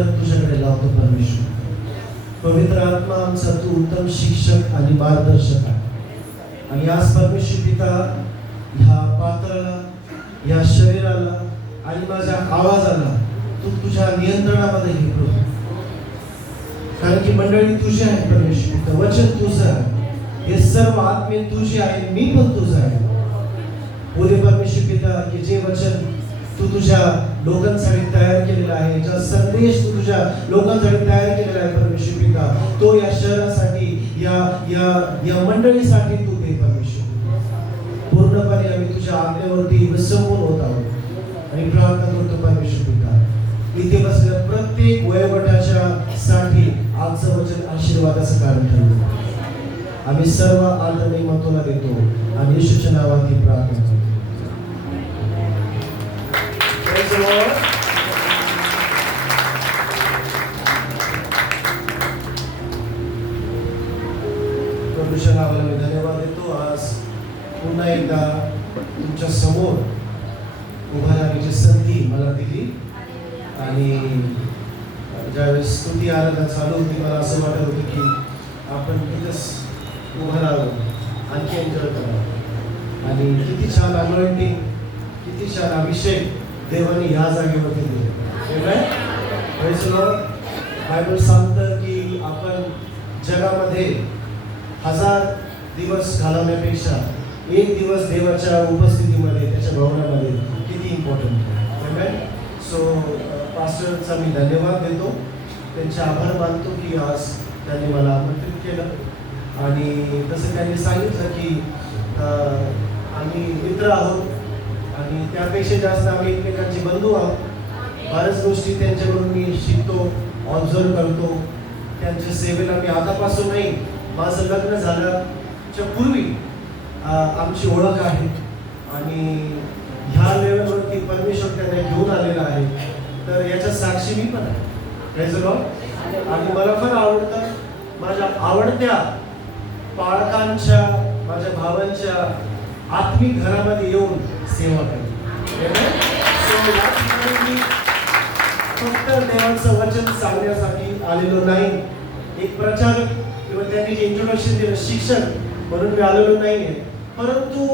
करत तुझ्याकडे लावतो परमेश्वर. पवित्र आत्मा आमचा तू उत्तम शिक्षक आणि मार्गदर्शक आहे. आणि आज परमेश्वर पिता ह्या पात्राला, या शरीराला आणि माझ्या आवाजाला तू तुझ्या नियंत्रणामध्ये घे प्रभू. कारण की मंडळी तुझी आहे परमेश्वर पिता, वचन तुझं आहे, हे सर्व आत्मे तुझी आहे, मी पण तुझं आहे. पुरे परमेश्वर पिता की जे वचन तू तुझ्या लोकांसाठी तयार केलेला आहे, ज्या संदेश तू तुझ्या लोकांसाठी तयार केलेला आहे परमेश्वर पिता, तो या शहरासाठी, या या या मंडळीसाठी तू दे परमेश्वर. पूर्णपणे आम्ही तुझ्या आज्ञेवरती विसंबून होत आहोत आणि प्रार्थना करतो परमेश्वर पिता. इथे बसलेल्या प्रत्येक वयोगटाच्या साठी आजचं वचन आशीर्वादाचं कारण ठरलं. आम्ही सर्व आदरणीय महत्त्वाला देतो आणि येशूच्या नावात ही प्रार्थना करतो. प्रभूच्या नावाला मी धन्यवाद देतो. आज पुन्हा एकदा तुमच्या समोर उभा राहण्याची संधी मला दिली. आणि ज्यावेळेस स्तुती आराधना चालू होती मला असं वाटत होतं की आपण तिथंच उभं राहावं, आणखी एन्जॉय करावं. आणि किती छान अनॉइंटिंग, किती छान अभिषेक देवाने ह्या जागेवरती दिले. बायबल सांगतं की आपण जगामध्ये 1000 दिवस घालवण्यापेक्षा एक दिवस देवाच्या उपस्थितीमध्ये, त्याच्या भवनामध्ये किती इम्पॉर्टंट आहे. सो पास्टरचा मी धन्यवाद देतो, त्यांचे आभार मानतो की आज त्यांनी मला आमंत्रित केलं. आणि तसं त्यांनी सांगितलं की आम्ही मित्र आहोत आणि त्यापेक्षा जास्त आम्ही एकमेकांचे बंधू आहोत. बऱ्याच गोष्टी त्यांच्याकडून मी शिकतो, ऑब्झर्व करतो. त्यांच्या सेवेला मी आतापासून नाही, माझं लग्न झाल्याच्या पूर्वी आमची ओळख आहे. आणि ह्या लेवलवरती परमेश्वर त्यांना घेऊन आलेला आहे, तर याच्या साक्षी मी पण आहे. Praise the Lord. आणि मला पण आवडतं माझ्या आवडत्या पालकांच्या, माझ्या भावांच्या आत्मिक घरामध्ये येऊन सेवा करते. फक्त देवाचं वचन सांगण्यासाठी आलेलो नाही, एक प्रचारक किंवा त्यांनी जे इंट्रोडक्शन दिलं शिक्षण म्हणून मी आलेलो नाहीये, परंतु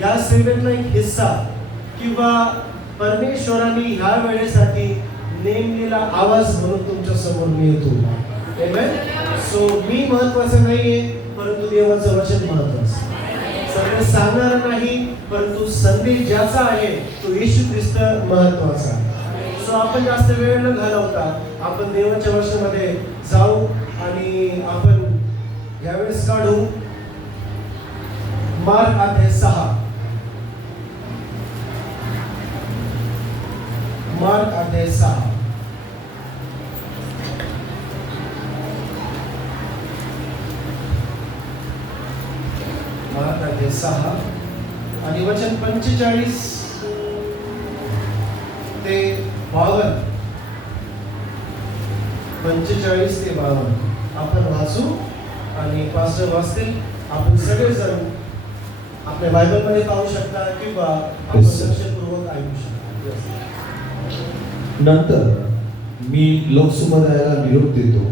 या सेवेतला एक हिस्सा किंवा परमेश्वराने ह्या वेळेसाठी नेमलेला आवाज म्हणून तुमच्या समोर मी येतो. सो मी महत्वाचं नाहीये, परंतु देवाचं वचन महत्वाचं. संदेश सांगणार नाही, परंतु संदेश ज्याचा आहे तो येशू ख्रिस्त महत्वाचा. सो आपण जास्त वेळ न घालवता आपण देवाच्या वचनामध्ये जाऊ आणि आपण यावेळेस काढू मार्क अध्याय 6. मार्क अध्याय 6. मार्क अध्याय 6 आणि वचन 45 ते 52. 45 ते 52 आपण वाचू आणि पास्टर वाचतील. आपण सगळेजण आपल्या बायबलमध्ये पाहू शकता किंवा आपण लक्षपूर्वक ऐकू शकता. नंतर मी लोकसमुदायाला निरोप देतो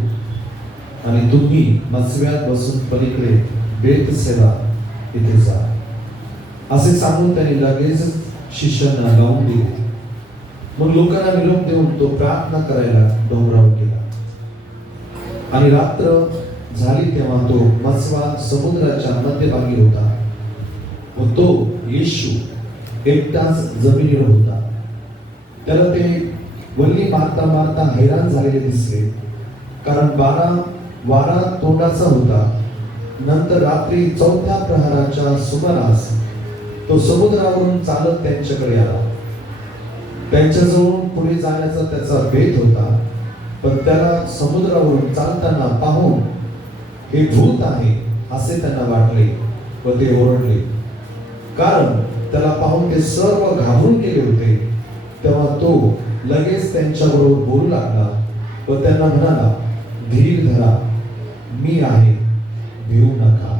आणि तुम्ही मसव्यात बसून पलीकडे बेतसेदा इथे जा असे सांगून त्यांनी लगेच शिष्यांना लावून दिले. मग लोकांना निरोप देऊन तो प्रार्थना करायला डोंगरावर गेला. आणि रात्र झाली तेव्हा तो मसवा समुद्राच्या मध्यभागी होता व तो येशू एकटाच जमिनीवर होता. त्याला ते वल्ली मारता मारता हैराण झालेले दिसले, कारण वारा तोंडाचा होता. नंतर रात्री 4थ्या प्रहराच्या सुमारास तो समुद्रावरून चालत त्यांच्याकडे आला. त्यांच्याजवळून पुढे जाण्याचा त्याचा बेत होता, पण त्याला समुद्रावरून चालताना पाहून हे भूत आहे असे त्यांना वाटले व ते ओरडले, कारण त्याला पाहून ते सर्व घाबरून गेले होते. तेव्हा तो लगेच त्यांच्याबरोबर बोलू लागला व त्यांना म्हणाला, धीर धरा, मी आहे, भिवू नका.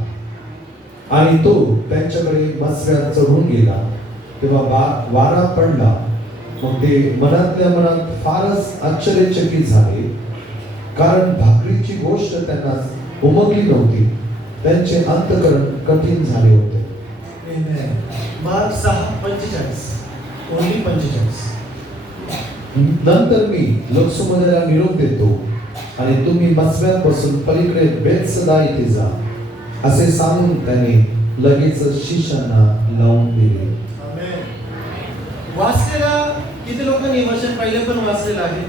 आणि तो त्यांच्याकडे मसव्यात चढून गेला. तेव्हा वारा पडला मग ते मनातल्या मनात फारच आश्चर्यचकित झाले, कारण भाकरीची गोष्ट त्यांना उमगली नव्हती. त्यांचे अंतःकरण कठीण झाले होते. Mark 6:45 only 45. नंतर मी लोकसमुदायाला निरोप देतो आणि तुम्ही मसव्यात बसून पलीकडे बेतसदा इथे जा, असे सांगून त्याने लगेच शिष्यांना लावून दिले. आमेन. वाचलेला किती लोकांनी वचन पहिले पण वाचलेलं आहे?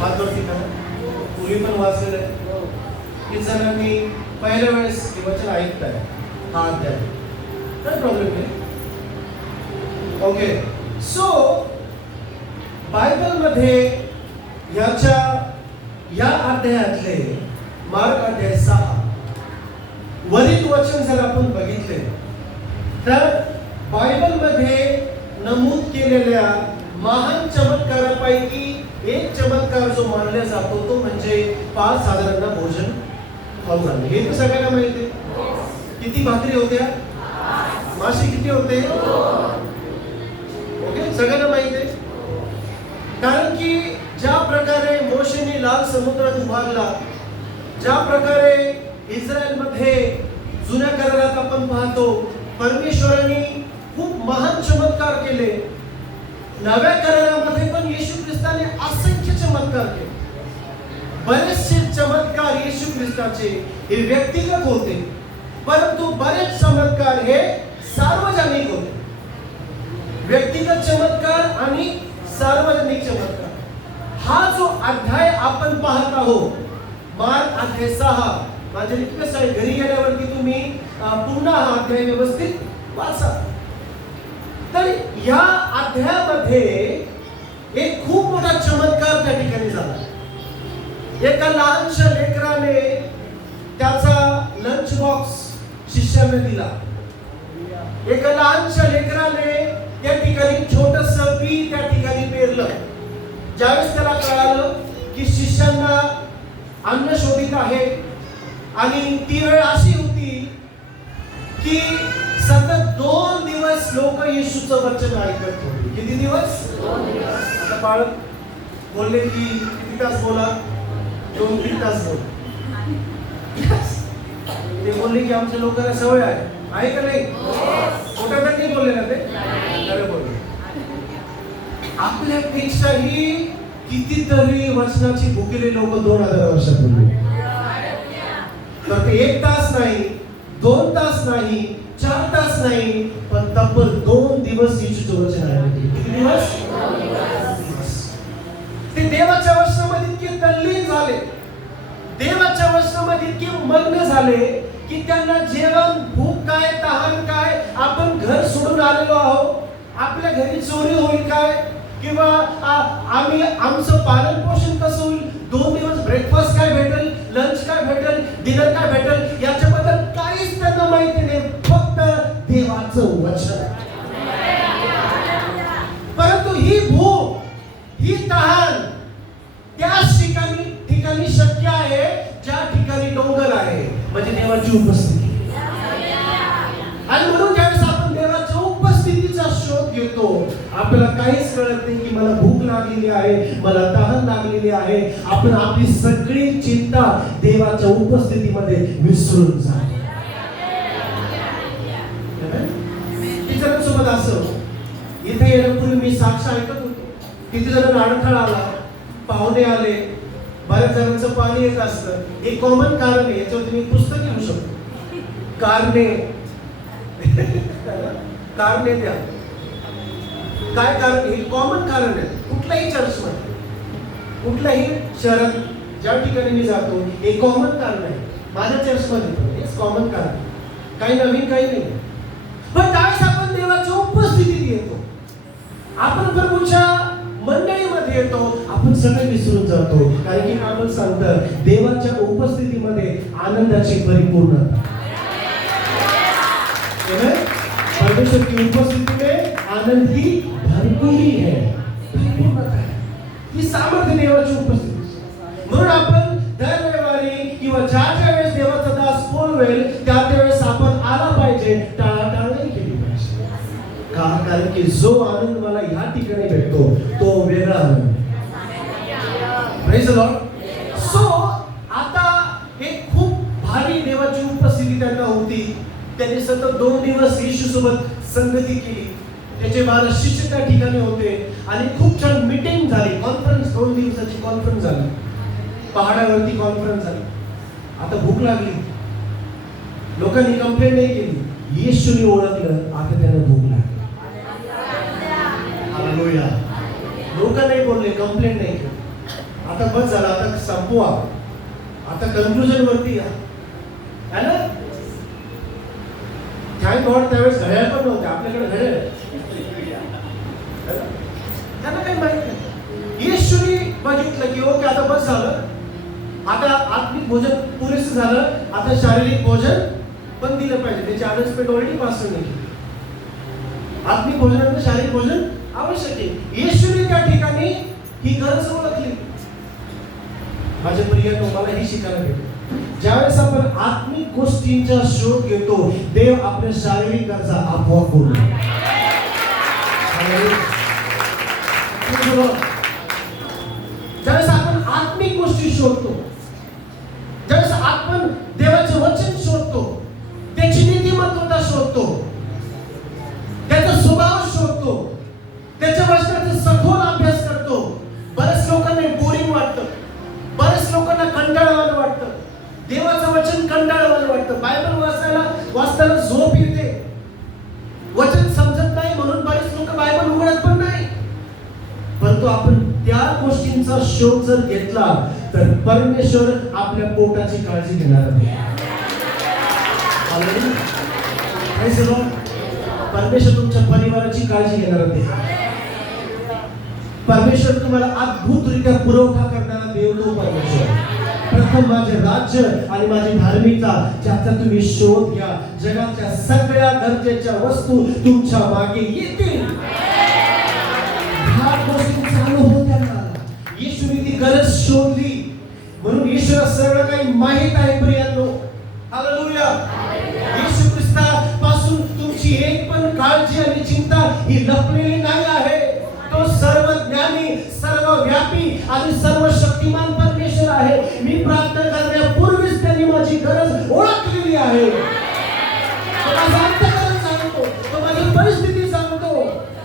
हात वरती करा. पूर्वी पण वाचलेलं आहे. किती जणांनी पहिल्या वेळेस हे वचन ऐकताय? हात द्या. काय प्रॉब्लेम नाही. ओके, सो बायबलमध्ये याच्या या अध्यायातले मार्क अध्याय 6 वरील वचन जर आपण बघितले तर बायबलमध्ये नमूद केलेल्या महान चमत्कारापैकी एक चमत्कार जो मानला जातो तो म्हणजे 5,000 भोजन खाऊ घालणे. हे तर सगळ्यांना माहिती आहे. किती भाकरी होत्या? मासे किती होते? ओके, सगळ्यांना माहिती आहे. कारण की ज्या प्रकारे मोशेने लाल समुद्रात उभारला, ज्या प्रकारे इस्रायलमध्ये जुन्या करारात आपण पाहतो परमेश्वराने खूप महान चमत्कार केले. नव्या करारामध्ये पण येशू ख्रिस्ताने असंख्य चमत्कार केले. बरेचसे चमत्कार येशू ख्रिस्ताचे हे व्यक्तिगत होते, परंतु बरेच चमत्कार हे सार्वजनिक होते. व्यक्तिगत चमत्कार आणि सार्वजनिक चमत्कार. हा जो अध्याय आपण पाहत आहोत मार्क अध्याय 6, माझे रिक्वेस्ट आहे घरी गेल्यावरती तुम्ही पुन्हा हा अध्याय व्यवस्थित वाचा. तर या अध्यायामध्ये एक खूप मोठा चमत्कार त्या ठिकाणी झाला. एका लहानशा लेकराने त्याचा लंच बॉक्स शिष्याने दिला. एका लहानशा लेकराने त्या ठिकाणी छोटंसं बी त्या ठिकाणी पेरलं. ज्यावेळेस त्याला कळालं की शिष्यांना अन्न शोधित आहे आणि ती वेळ अशी होती की सतत 2 दिवस लोक येशूचं वचन ऐकत होते. किती दिवस? 2 दिवस. आता बाळक बोलले की किती तास बोला? 2-3 तास बोला. ते बोलले की आमच्या लोकांना सवय आहे का नाही? खोटं तर नाही बोलले ना ते? खरं बोलले. आपल्यापेक्षाही कितीतरी वचनाची भुकेले लोक 2000 वर्षापूर्वी. तर ते 1 तास नाही, 2 तास नाही, 4 तास नाही, पण तब्बल 2 दिवस येशूचं वचन आहे. किती दिवस? 2 दिवस. ते देवाच्या वचनामध्ये इतके तल्लीन झाले, देवाच्या वचनामध्ये इतके मग्न झाले की त्यांना जेवण, भूक काय, तहान काय, आपण घर सोडून आलेलो आहोत, आपल्या घरी चोरी होईल काय, किंवा आम्ही आमचं पालन पोषण कसं होईल, 2 दिवस ब्रेकफास्ट काय भेटेल, लंच काय भेटेल, डिनर काय भेटेल, याच्याबद्दल काहीच त्यांना माहिती नाही. फक्त देवाचं वचन. परंतु ही भूक, ही तहान त्याच ठिकाणी शक्य आहे ज्या ठिकाणी डोंगर आहे, म्हणजे देवाची उपस्थिती. आणि म्हणून ज्यावेळेस आपण देवाच्या उपस्थितीचा शोध घेतो, आपल्याला काहीच कळत नाही की मला भूक लागलेली आहे, मला तहान लागलेली आहे. आपण आपली सगळी चिंता देवाच्या उपस्थितीमध्ये विसरून जातो. किती जणांसोबत असं इथे येण्यापूर्वी मी साक्ष ऐकत होतो. किती जणांना अडथळा आला, पाहुणे आले, बऱ्याच जणांचं पाणी येत असतं. एक कॉमन कारण आहे, याच्यावर तुम्ही पुस्तक लिहू शकतो. कारणे द्या. काय कारण? हे कॉमन कारण आहे कुठल्याही चर्चमध्ये, कुठल्याही शहरात ज्या ठिकाणी मी जातो, एक कॉमन कारण आहे. माझ्या चर्चमध्ये पण हेच कॉमन कारण. काही नवीन काही नाही. पण त्यावेळेस आपण देवाच्या उपस्थितीत येतो, आपण प्रभूच्या मंडळीमध्ये येतो, आपण सगळे विसरून जातो. कारण की आपण सांगतं देवाच्या उपस्थितीमध्ये आनंदाची परिपूर्णता. परमेश्वर की उपस्थिति में आनंद की भरपूरी है, परिपूर्णता है. ही सामर्थ्य देवाची उपस्थिती. म्हणून आपण दर रविवारी किंवा ज्या वेळेस देवाचा दास बोलवेल त्या वेळेस आपण आला पाहिजे, टाळाटाळ नाही केली पाहिजे. कारण की आणि जो आनंद मला ह्या ठिकाणी भेटतो तो वेगळा आनंद. Praise the Lord. So आता एक खूप भारी देवाची उपस्थिती त्यांना होती. त्यांनी सतत 2 दिवस येशू सोबत संगती केली. त्याचे 12 शिष्य त्या ठिकाणी होते आणि खूप छान मीटिंग झाली. कॉन्फरन्स 2 दिवसाची कॉन्फरन्स झाली. पहाडावरती कॉन्फरन्स झाली. आता भूक लागली. लोकांनी कंप्लेंट नाही केली. येशूने ओळखलं. आता त्यांना भूक लागली. हालेलुया. लोक नाही बोलले, कंप्लेंट नाही केली. आता बस झालं, आता संपवा. आता कन्क्लुजन वरती या है ना. थँक गॉड त्यावेळेस घड्याळ पण नव्हते. आपल्याकडे घड्याळ त्यांना काही माहित नाही. येशूने बघितलं की ओके आता बस झालं. आता आत्मिक भोजन पुरेसं झालं. आता शारीरिक भोजन पण दिलं पाहिजे. त्याची अनाउन्समेंट ऑलरेडी पास केली. आत्मिक भोजनानंतर शारीरिक भोजन आवश्यक आहे. येशूने त्या ठिकाणी ही गरज ओळखली. माझ्या प्रिय तुम्हाला ही शिकायला भेटते. ज्यावेळेस आपण आत्मिक गोष्टींचा शोध घेतो देव आपल्या शारीरिक गरजा आपोआप पूर्ण. ज्यावेळेस आपण आत्मिक गोष्टी शोधतो, ज्यावेळेस आपण देवाचे वचन शोधतो, त्याची नीतिमत्ता शोधतो, त्याचा स्वभाव शोधतो, त्याच्या वचनाचा सखोल अभ्यास करतो. बरेच लोकांना बोरिंग वाटतं. बरेच लोकांना कंटाळवाणं वाटतं. देवाचं वचन कंटाळवाणं वाटतं. बायबल वाचताना झोप येते. वचन समजत नाही म्हणून बरेच लोक बायबल उघडत पण नाही. परंतु आपण त्या गोष्टींचा शोध जर घेतला तर परमेश्वर आपल्या पोटाची काळजी घेणार आहे. परमेश्वर तुमच्या परिवाराची काळजी घेणार आहे. परमेश्वर तुम्हाला अद्भुतरित्या पुरवठा करणारा देव तो परमेश्वर. प्रथम माझे राज्य आणि माझी धार्मिकता ज्याचा तुम्ही शोध घ्या, जगाच्या सगळ्या गरजेच्या वस्तू तुमच्या मागे येतील. ह्या गोष्टींचा अनुभव त्यांना आला. येशूने ती गरज शोधली म्हणून येशूला सगळं काही माहित आहे. प्रियांनो, हालेलुया. येशू ख्रिस्तापासून तुमची एक पण काळजी आणि चिंता ही लपलेली नाही आहे. तो सर्व ज्ञानी, सर्व व्यापी आणि सर्व शक्तिमान परमेश्वर आहे. मी प्रार्थना करण्यापूर्वीच त्यांनी माझी गरज ओळखलेली आहे. तो माझा अंतःकरण सांगतो, तो माझी परिस्थिती सांगतो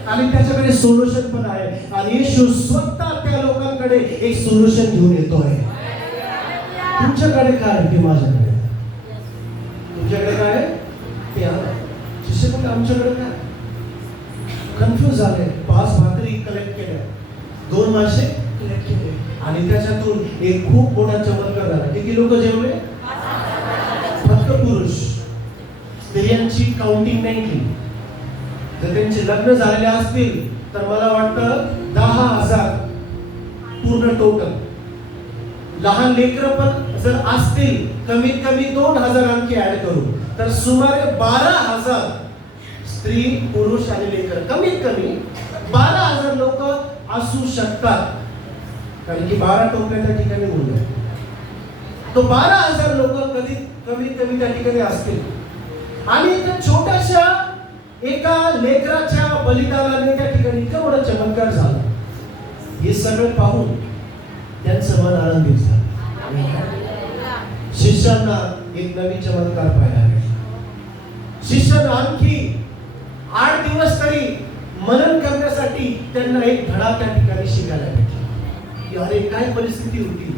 आणि त्याच्याकडे सोल्युशन पण आहे. आणि येशू स्वतः त्या लोकांकडे एक सोल्युशन घेऊन येतोय. तुमच्याकडे काय ते माझ्याकडे. तुमच्याकडे काय ते शिष्य पण आमच्याकडे काय. कन्फ्यूज झाले. 5 भाकरी कलेक्ट केल्या, 2 मासे कलेक्ट केले आणि त्याच्यातून एक खूप मोठा चमत्कार झाला. किती लोक जेवले? फक्त पुरुष. स्त्रियांची काउंटिंग नाही केली. जर त्यांचे लग्न झालेले असतील तर मला वाटतं 10,000 पूर्ण टोटल. लहान लेकरं पण जर असतील कमीत कमी 2,000 आणखी ऍड करू तर सुमारे 12,000 स्त्री, पुरुष आणि लेकर, कमीत कमी 12,000 लोक असू शकतात. कारण की 12 टोपल्या त्या ठिकाणी बोलले. तो 12,000 लोक कमीत कमी त्या ठिकाणी असतील. आणि त्या छोट्याशा एका लेकराच्या बलिदानाने त्या ठिकाणी इतका मोठा चमत्कार झाला. हे सगळं पाहून त्यांचं मन आनंदित झालं. शिष्यांना एक नवीन चमत्कार पाहायला मिळाला. शिष्यांना आणखी 8 दिवस तरी मनन करण्यासाठी त्यांना एक धडा त्या ठिकाणी शिकायला भेटला की अरे काय परिस्थिती होती.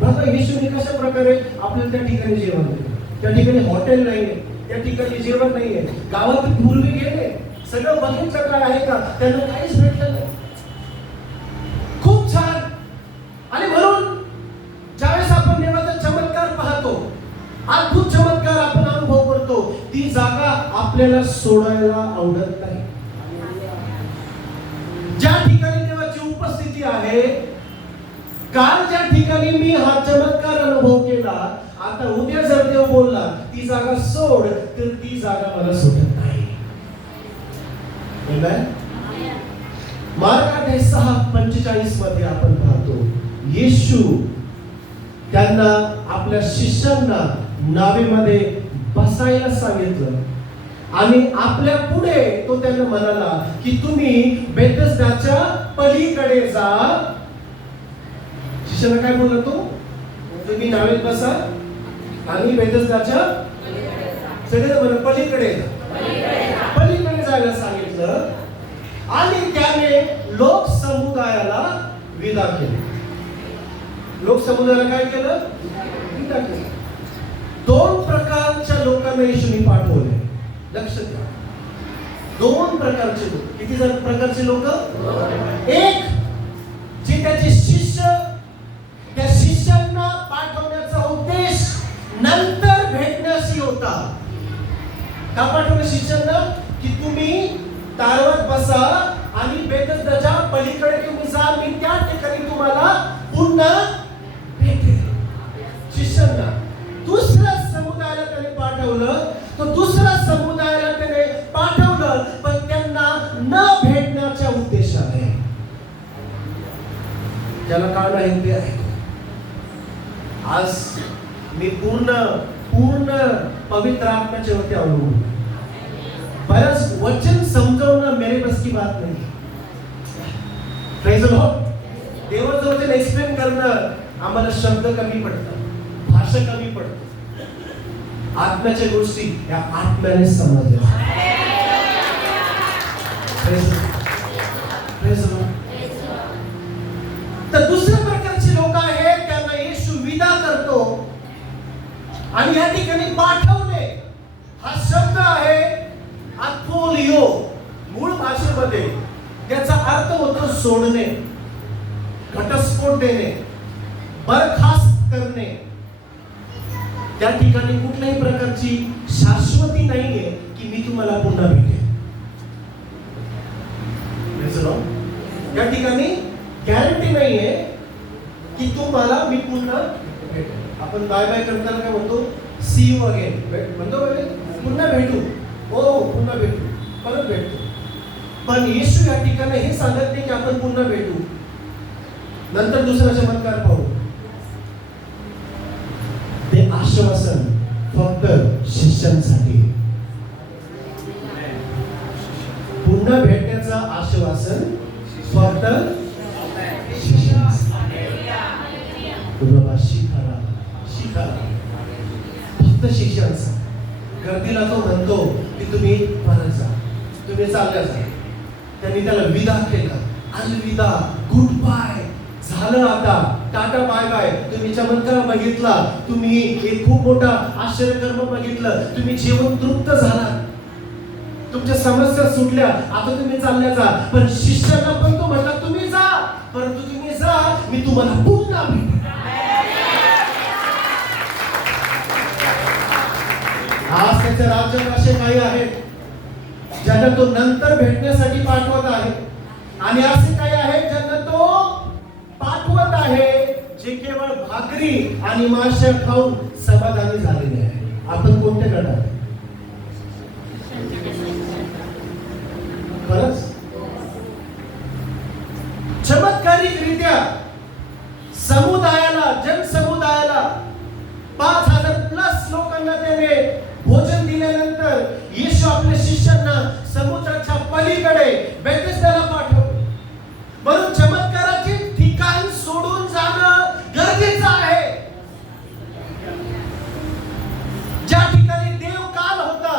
बघा येशूने कशा प्रकारे आपल्याला त्या ठिकाणी जेवण दिलं. त्या ठिकाणी हॉटेल नाहीये, त्या ठिकाणी जेवण नाहीये. गावात पूर्वी गेले, सगळं बघितलं काय आहे का, त्यांना काहीच भेटलं नाही. खूप छान. आणि म्हणून ज्यावेळेस आपण देवाचा चमत्कार पाहतो, अद्भुत चमत्कार आपण अनुभव करतो, ती जागा आपल्याला सोडायला आवडत नाही. ज्या ठिकाणी देवाची उपस्थिती आहे, काल ज्या ठिकाणी मी हा चमत्कार अनुभव केला, आता उद्या जर देव बोलला ती जागा सोड, तर ती जागा मला सोडत नाही. मार्क 6:45 मध्ये आपण पाहतो येशू त्यांना आपल्या शिष्यांना नावेमध्ये बसायला सांगितलं आणि आपल्या पुढे तो त्यांना म्हणाला की तुम्ही बेथेस्दाच्या पलीकडे जा. शिष्याला काय बोलला तो? तुम्ही नावेत बसा आणि बेथेस्दाच्या पलीकडे जायला सांगितलं. आणि त्याने लोक समुदायाला विदा केले. लोक समुदायाला काय केलं? विदा केलं. दोन प्रकारच्या लोकांना येशूने पाठवले. लक्ष द्या, दोन प्रकारचे लोक. किती प्रकारचे लोक? एक, जे त्याचे शिष्य, त्या शिष्यांना पाठवण्याचा उद्देश नंतर भेटण्याशी होता. का पाठवलं शिष्यांना? की तुम्ही तारवत बसा आणि बेथेस्दाच्या पलीकडे तुम्ही जा, मी त्या ठिकाणी तुम्हाला पुन्हा भेटेल. शिष्यांना. दुसऱ्या समुदायाला त्याने पाठवलं, तो दुसऱ्या समुदायाला त्याने पाठवलं, पण त्यांना न भेटण्याच्या उद्देशाने. ज्याला काळ आहे ते आहे. आज मी पूर्ण पवित्र आत्म्याच्या वरती अवलंबून. बरंच वचन समजावणं मेरे बस की बात नाही. Praise the Lord. देवाचं वचन एक्सप्लेन करणं आम्हाला शब्द कमी पडतात, भाषा कमी पडते. आत्म्याच्या गोष्टी या आत्म्याने समजल्या. तर दुसऱ्या प्रकारचे लोक आहेत, त्यांना येशू विदा करतो आणि या ठिकाणी पाठवणे हा शब्द आहे अथोलिओ. मूळ भाषेमध्ये त्याचा अर्थ होतो सोडणे, घटस्फोट देणे, बरखास्त करणे. त्या ठिकाणी कुठल्याही प्रकारची शाश्वती नाहीये की मी तुम्हाला पुन्हा भेटेन. त्या ठिकाणी गॅरंटी नाहीये की तुम्हाला मी पुन्हा भेटेन. आपण बाय बाय करताना काय म्हणतो? सी यू अगेन म्हणतो, पुन्हा भेटू. हो, पुन्हा भेटू, परत भेटतो. पण येशू या ठिकाणी हे सांगत नाही की आपण पुन्हा भेटू, नंतर दुसरा चमत्कार पाहू. ते आश्वासन फक्त शिष्यांसाठी. पुन्हा भेटण्याचं आश्वासन फक्त शिष्यांसाठी. फक्त शिष्यांचा. गर्दीला तो म्हणतो की तुम्ही परत जा, तुम्ही चालल्या जा. त्यांनी त्याला विदा केला. अलविदा, गुड बाय, झालं आता, टाटा बाय बाय. तुम्ही चमत्कार बघितला, तुम्ही एक खूप मोठा आश्चर्यकर्म बघितलं, तुम्ही जीवन तृप्त झाला, तुमच्या समस्या सुटल्या, आता तुम्ही चालल्या जा. पण शिष्यांना पण तो म्हणला तुम्ही जा, परंतु तुम्ही जा, मी तुम्हाला पुन्हा भेटेन. आज त्याच्या राज्यात असे काही आहेत ज्यांना तो नंतर भेटण्यासाठी पाठवत आहे, आणि असे काही आहेत ज्यांना तो पाठवत आहे जे केवळ भाकरी आणि मासे खाऊन समाधानी झालेले आहे. आपण कोणत्या गटात? खरंच चमत्कारिकरित्या समुदायाला, जनसमुदायाला 5,000+ लोकांना त्याने भोजन दिल्यानंतर येशू आपल्या शिष्यांना समुद्राच्या पलीकडे बेथेस्दाला पाठवले. म्हणून चमत्काराचे ठिकाण सोडून जाणं गरजेचं आहे. ज्या ठिकाणी देव काल होता,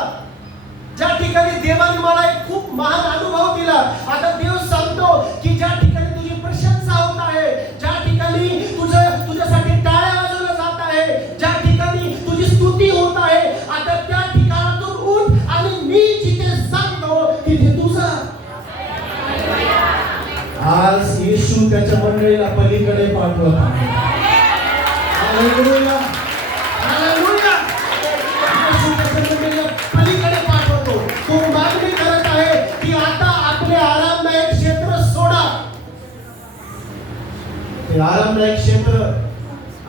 ज्या ठिकाणी देवाने मला एक खूप महान अनुभव दिला, आता देव सांगतो की ज्या ठिकाणी तुझी प्रशंसा होत आहे, ज्या ठिकाणी तुझ्यासाठी टाळ्या वाजवल्या जात आहे, ज्या ठिकाणी तुझी स्तुती होत आहे, आता त्या ठिकाणातून उठ आणि मी जिथे सांगतो तिथे तू जा. आज येशू त्याच्या मंडळीला पलीकडे पाठवत आहे. Hallelujah, hallelujah. येशू त्याच्या मंडळीला पलीकडे पाठवतो. तो मागणी करत आहे की आता आपले आरामदायक क्षेत्र सोडा. ते आरामदायक क्षेत्र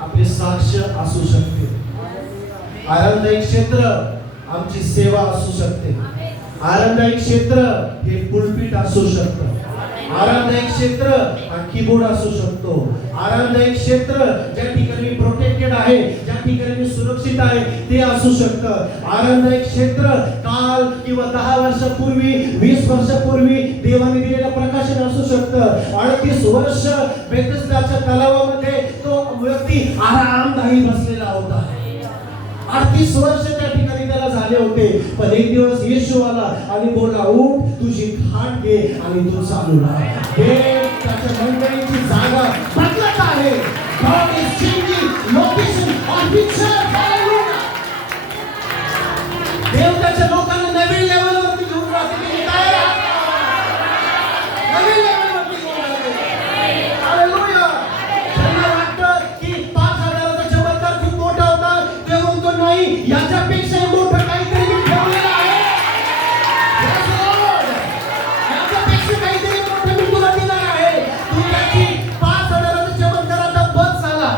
आपले साक्ष असू शकते, आरामदायक क्षेत्र आमची सेवा असू शकते, आरामदायक क्षेत्र हे पुलपीठ असू शकतं, आरामदायक क्षेत्र हा कीबोर्ड असू शकतो, आरामदायक क्षेत्र ज्या ठिकाणी प्रोटेक्टेड आहे, ज्या ठिकाणी सुरक्षित आहे ते असू शकतं. आरामदायक क्षेत्र काल किंवा 10 वर्षापूर्वी, 20 वर्षापूर्वी देवाने दिलेलं प्रकाशन असू शकतं. 38 वर्ष बेथेस्दाच्या तलावामध्ये तो व्यक्ती आरामदायी बसलेला होता. 38 वर्ष त्या ठिकाणी त्याला झाले होते. पण एक दिवस येशू आला आणि बोला, उठ, तुझी खाट घे आणि तू चालू राहा. देव त्याच्या मंडळीची जागा बदलत आहे. God is changing location on picture. Hallelujah. देव त्याच्या लोकांना नवीन लेवलवरती घेऊन जाते. तुम्ही तयार आहात? नवीन लेवलवरती घेऊन जाते. Hallelujah. त्यांना वाटतं की 5,000चा चमत्कार खूप मोठा होता. देव म्हणतो नाही, याच्यापेक्षा मोठं काहीतरी मी ठेवलेलं आहे. Praise the Lord. याच्यापेक्षा काहीतरी मोठं मी तुला देणार आहे. तू त्याची 5,000चा चमत्कार आता बस झाला.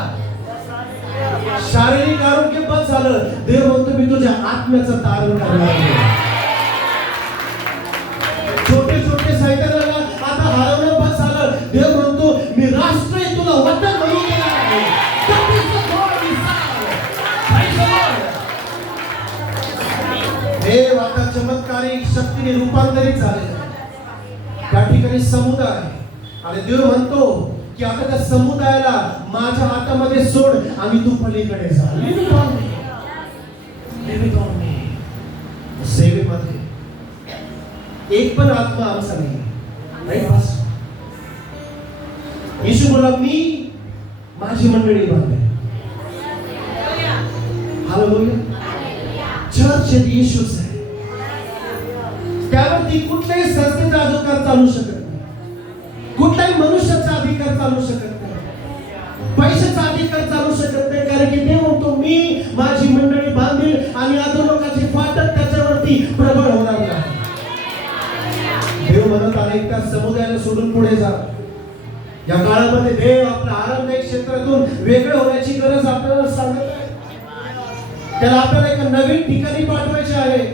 शारीरिक आरोग्य बस झालं. देव म्हणतो मी तुझ्या आत्म्याचं तारण करणार आहे. छोटे छोटे सैतानाला आता हरवणं बस झालं. देव म्हणतो मी राष्ट्र तुला वतन म्हणून देणार आहे. That is the God we serve. Praise the Lord. देव आता चमत्कारिक शक्तीने रूपांतरित झाले. त्या ठिकाणी समुदाय आणि देव म्हणतो की आता त्या समुदायाला माझ्या हातामध्ये सोड आणि तू पलीकडे जा. Live it on me. Live it on me. सेवेमध्ये एक पण आत्मा आमचा नाही. Right, बस. येशू बोला, मी माझी मंडळी बांधेन. हालेलुया. चर्च हे येशूच आहे. त्यावरती कुठल्याही संस्थेचा अधिकार चालू शकत नाही. कुठल्याही मनुष्याचा अधिकार चालू शकत नाही. पैशाचा अधिकार चालू शकत नाही. कारण की देव म्हणतो मी माझी मंडळी बांधील आणि अधोलोकाचे फाटक त्याच्यावरती प्रबळ होणार नाही. देव म्हणत आहे त्या समुदायाला सोडून पुढे जा. या काळामध्ये देव आपल्या आरामदायक क्षेत्रातून वेगळे होण्याची गरज आपल्याला सांगत आहे. त्याला आपल्याला एका नवीन ठिकाणी पाठवायचे आहे.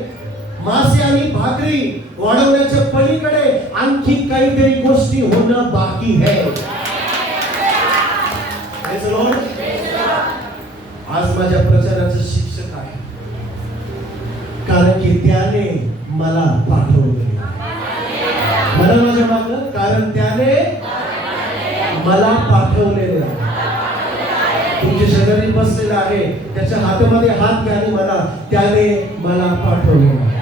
मासे आणि भाकरी वाढवण्याच्या पलीकडे आणखी काहीतरी गोष्टी होणं बाकी आहे. Praise the Lord. आज माझ्या प्रचाराचं शिक्षक आहे कारण की त्याने मला पाठवले. मला माझ्या मागं कारण त्याने मला पाठवलेले आहे. तुमच्या शेजारी बसलेला आहे त्याच्या हातामध्ये हात घ्या आणि मला त्याने मला पाठवले.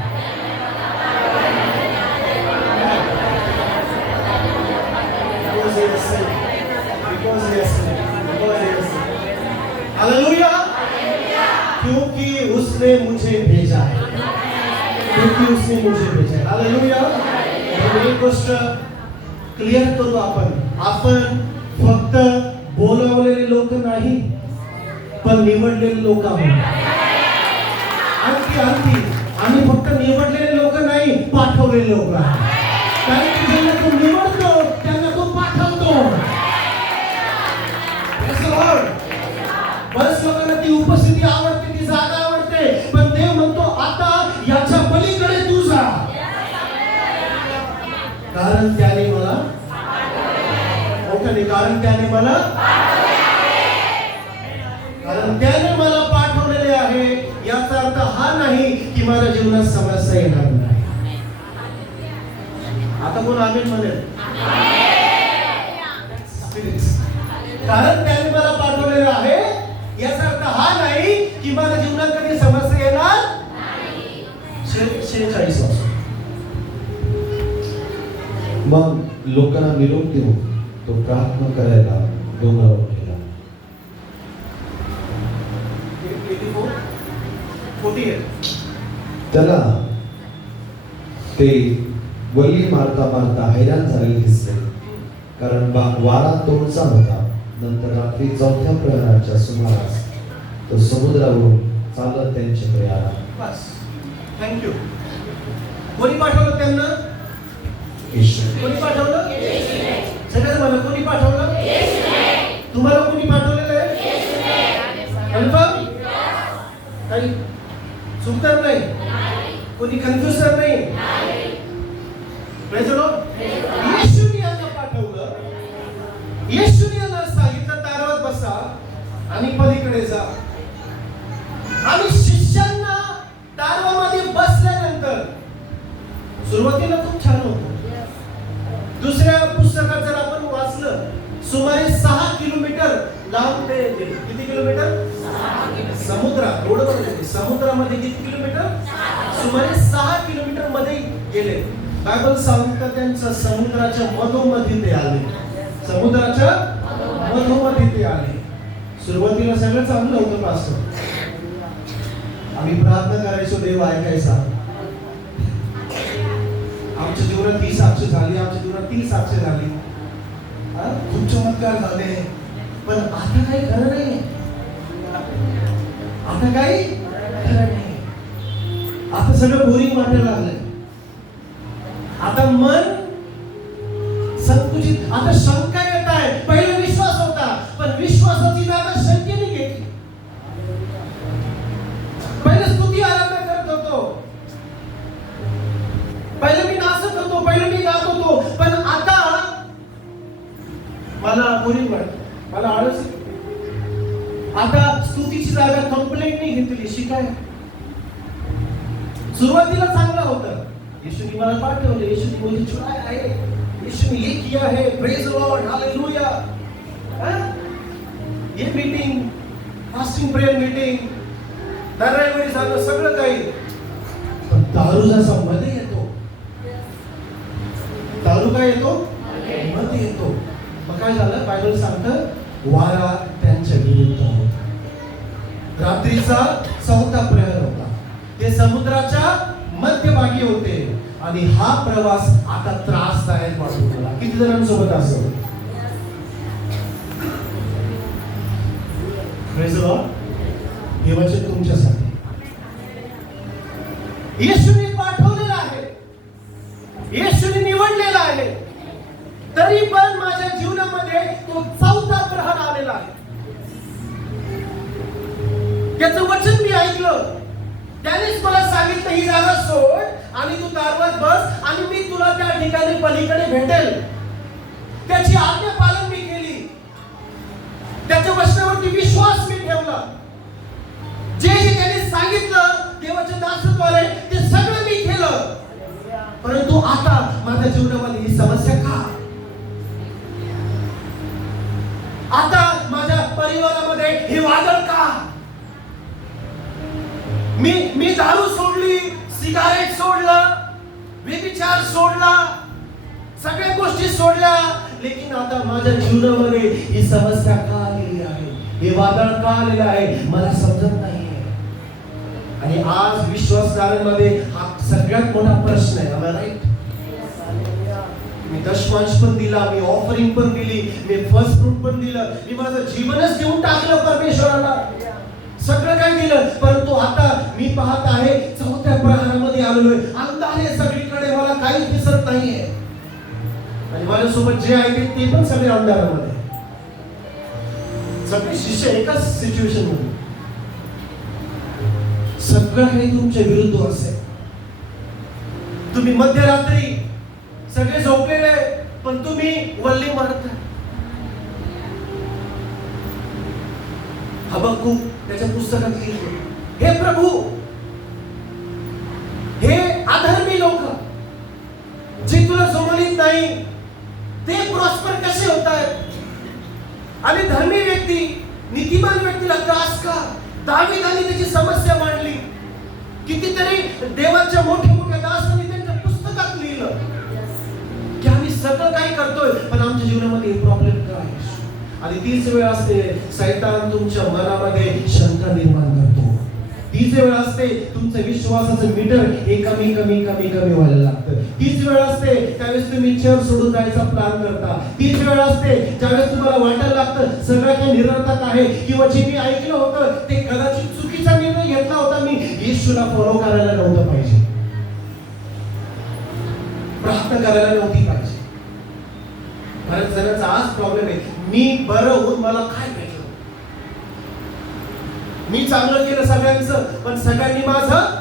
हालेलुया. क्योंकि उसने मुझे भेजा है. क्योंकि उसने मुझे भेजा है. हालेलुया. एक गोष्ट क्लिअर करू आपण फक्त बोलावलेले लोक नाही पण निवडलेले लोक आहोत. आणखी आम्ही फक्त निवडलेले लोक नाही पाठवलेले लोक आहोत. कारण की ज्यांना तो निवडतो त्यांना तो पाठवतो. बरेच लोकांना ती उपस्थिती आवडते, ती जागा आवडते, पण देव म्हणतो आता याच्या पलीकडे तू जा. कारण त्याने मला पाठवलेले आहे. याचा अर्थ हा नाही की माझ्या जीवनात समस्या येणार नाही. आता कोण आमेन म्हणेल? कारण त्याने मला पाठवलेलं आहे याचा अर्थ हा नाही की माझ्या जीवनात कधी समस्या येणार नाही. 46 वर्ष मग लोकांना निरोप देऊन तो प्रार्थना करायला डोंगरावर गेला. 48 त्याला ते वल्ली मारता मारता हैराण झालेले दिसले कारण वारा तोडचा होता. नंतर रात्री 4थ्या प्रहराच्या सुमारास तो समुद्रावरून चालत त्यांच्याकडे आला. बस. थँक्यू. कोणी पाठवलं त्यांना? येशू. कोणी पाठवलं? येशूने. सगळ्यांना म्हणा कोणी पाठवलं? येशूने. तुम्हाला कोणी पाठवलेलं आहे? येशूने. कन्फर्म? काही चुकणार नाही? कोणी कन्फ्युज तर नाही? Praise the Lord. येशूने यांना पाठवलं. येशूने यांना सांगितलं तारवात बसा आणि पलीकडे जा. आणि शिष्यांना तारवामध्ये बसल्यानंतर सुरुवातीला खूप छान होतं. दुसऱ्या पुस्तकात जर आपण वाचलं, सुमारे 6 किलोमीटर लांब ते गेले. किती किलोमीटर? समुद्रात. एवढं बघा, समुद्रामध्ये किती किलोमीटर? सुमारे 6 किलोमीटर मध्ये गेले. बायबल सांगतं त्यांच्या समुद्राच्या मधोमधी ते आले. समुद्राच्या मधोमधी ते आले. सुरुवातीला सगळं चांगलं होतं पास्टर. आम्ही प्रार्थना करायचो, देव ऐकायचा. आमच्या जीवनात ही साक्ष झाली, आमच्या जीवनात ती साक्ष झाली, खूप चमत्कार झाले. पण आता काही खरं नाही. आता काही खरं नाही. आता सगळं बोरिंग वाटायला लागलंय. आता मन संकुचित. आता शंका येत आहे. पहिला विश्वास होता, पण विश्वासाची जागा शंकेने घेतली. पहिले स्तुती आराधना करत होतो, पहिले मी नाचत होतो, पहिले मी गात होतो, पण आता मला बोरिंग वाटतं, मला आळस येतो. आता स्तुतीची जागा कंप्लेंटने घेतली. शिकाय सुरुवातीला चांगलं होतं. येशूने मला पाठवले, येशूने मुझे छुड़ाया है, येशूने ये किया है, प्रेज लॉर्ड, हालेलुया. ये मीटिंग, फास्टिंग प्रेयर मीटिंग, दर रविवारी झालं सगळं काही. पण दारू जसा मध्ये येतो, दारू काय येतो? मध्ये येतो. मग काय झालं? बायबल सांगतं, वारा त्यांच्या विरुद्ध होता. रात्रीचा 4था प्रहर होता. ते समुद्राच्या मध्यभागी होते आणि हा प्रवास आता त्रासदायक वाटू लागला. किती जणांसोबत असं? Praise the Lord. हे वचन तुमच्यासाठी. येशूने पाठवलेला आहे, येशूने निवडलेला आहे. तरी पण माझ्या जीवनामध्ये तो 4था प्रहर आलेला आहे. त्याचं वचन मी ऐकलं. त्यानेच मला सांगितलं, ही जागा सोड आणि तू दारात बस आणि मी तुला त्या ठिकाणी पलीकडे भेटेल. त्याची आज्ञा पालन मी केली. त्याच्या वचनावरती विश्वास मी ठेवला. जे जे त्याने सांगितलं देवाच्या दासत्वाने ते सगळं मी केलं. परंतु आता माझ्या जीवनामध्ये ही समस्या का? आता माझ्या परिवारामध्ये हे वादळ का? मी दारू सोडली, सिगारेट सोडलं, व्यभिचार सोडला, सगळ्या गोष्टी सोडल्या, लेकिन आता माझ्या जीवनामध्ये ही समस्या का आलेली आहे? हे वादळ का आलेलं आहे? मला समजत नाहीये. आणि आज विश्वासदारांमध्ये हा सगळ्यात मोठा प्रश्न आहे. आम्हाला राईट? मी दशमांश पण दिला, मी ऑफरिंग पण दिली, मी फर्स्ट फ्रूट पण दिलं, मी माझं जीवनच देऊन टाकलं परमेश्वराला, सगळं काही दिलं. परंतु आता मी पाहत आहे 4थ्या प्रहरामध्ये आलोय. अंधार आहे सगळीकडे, मला काही दिसत नाहीये. आणि माझ्यासोबत जे आहे ते पण सगळे अंधारामध्ये. सगळे शिष्य एकाच सिच्युएशन मध्ये. सगळं काही तुमच्या विरुद्ध असेल. तुम्ही मध्यरात्री सगळे झोपलेले, पण तुम्ही वल्ली मारताय. हबक्कूक त्याच्या पुस्तकात लिहिलं, हे प्रभू, हे अधर्मी लोक जे तुला जमलीत नाही ते प्रॉस्पर कसे होत आहेत? आणि धर्मी व्यक्ती, नीतिमान व्यक्तीला त्रास का? दावीदाने त्याची समस्या मांडली. कितीतरी देवाच्या मोठ्या मोठ्या दासांनी त्यांच्या पुस्तकात लिहिलं की आम्ही सगळं काही करतोय, पण आमच्या जीवनामध्ये प्रॉब्लेम काय आहे? आणि तीच वेळ असते शैतान तुमच्या मनामध्ये शंका निर्माण करतो. तीच वेळ असते तुमचं विश्वासाचं मीटर हे कमी कमी कमी कमी व्हायला लागतं. तीच वेळ असते त्यावेळेस तुम्ही चर्च सोडून जायचा प्लॅन करता. तीच वेळ असते ज्यावेळेस तुम्हाला वाटायला लागतं सगळं काही निरर्थक आहे, किंवा जे मी ऐकलं होतं ते कदाचित चुकीचा निर्णय घेतला होता, मी येशूला फॉलो करायला नव्हतं पाहिजे, प्रार्थना करायला नव्हती पाहिजे. बऱ्याच जणांचा आज प्रॉब्लेम आहे, मी बरं होऊन मला काय भेटलं? मी चांगलं केलं सगळ्यांचं, पण सगळ्यांनी माझं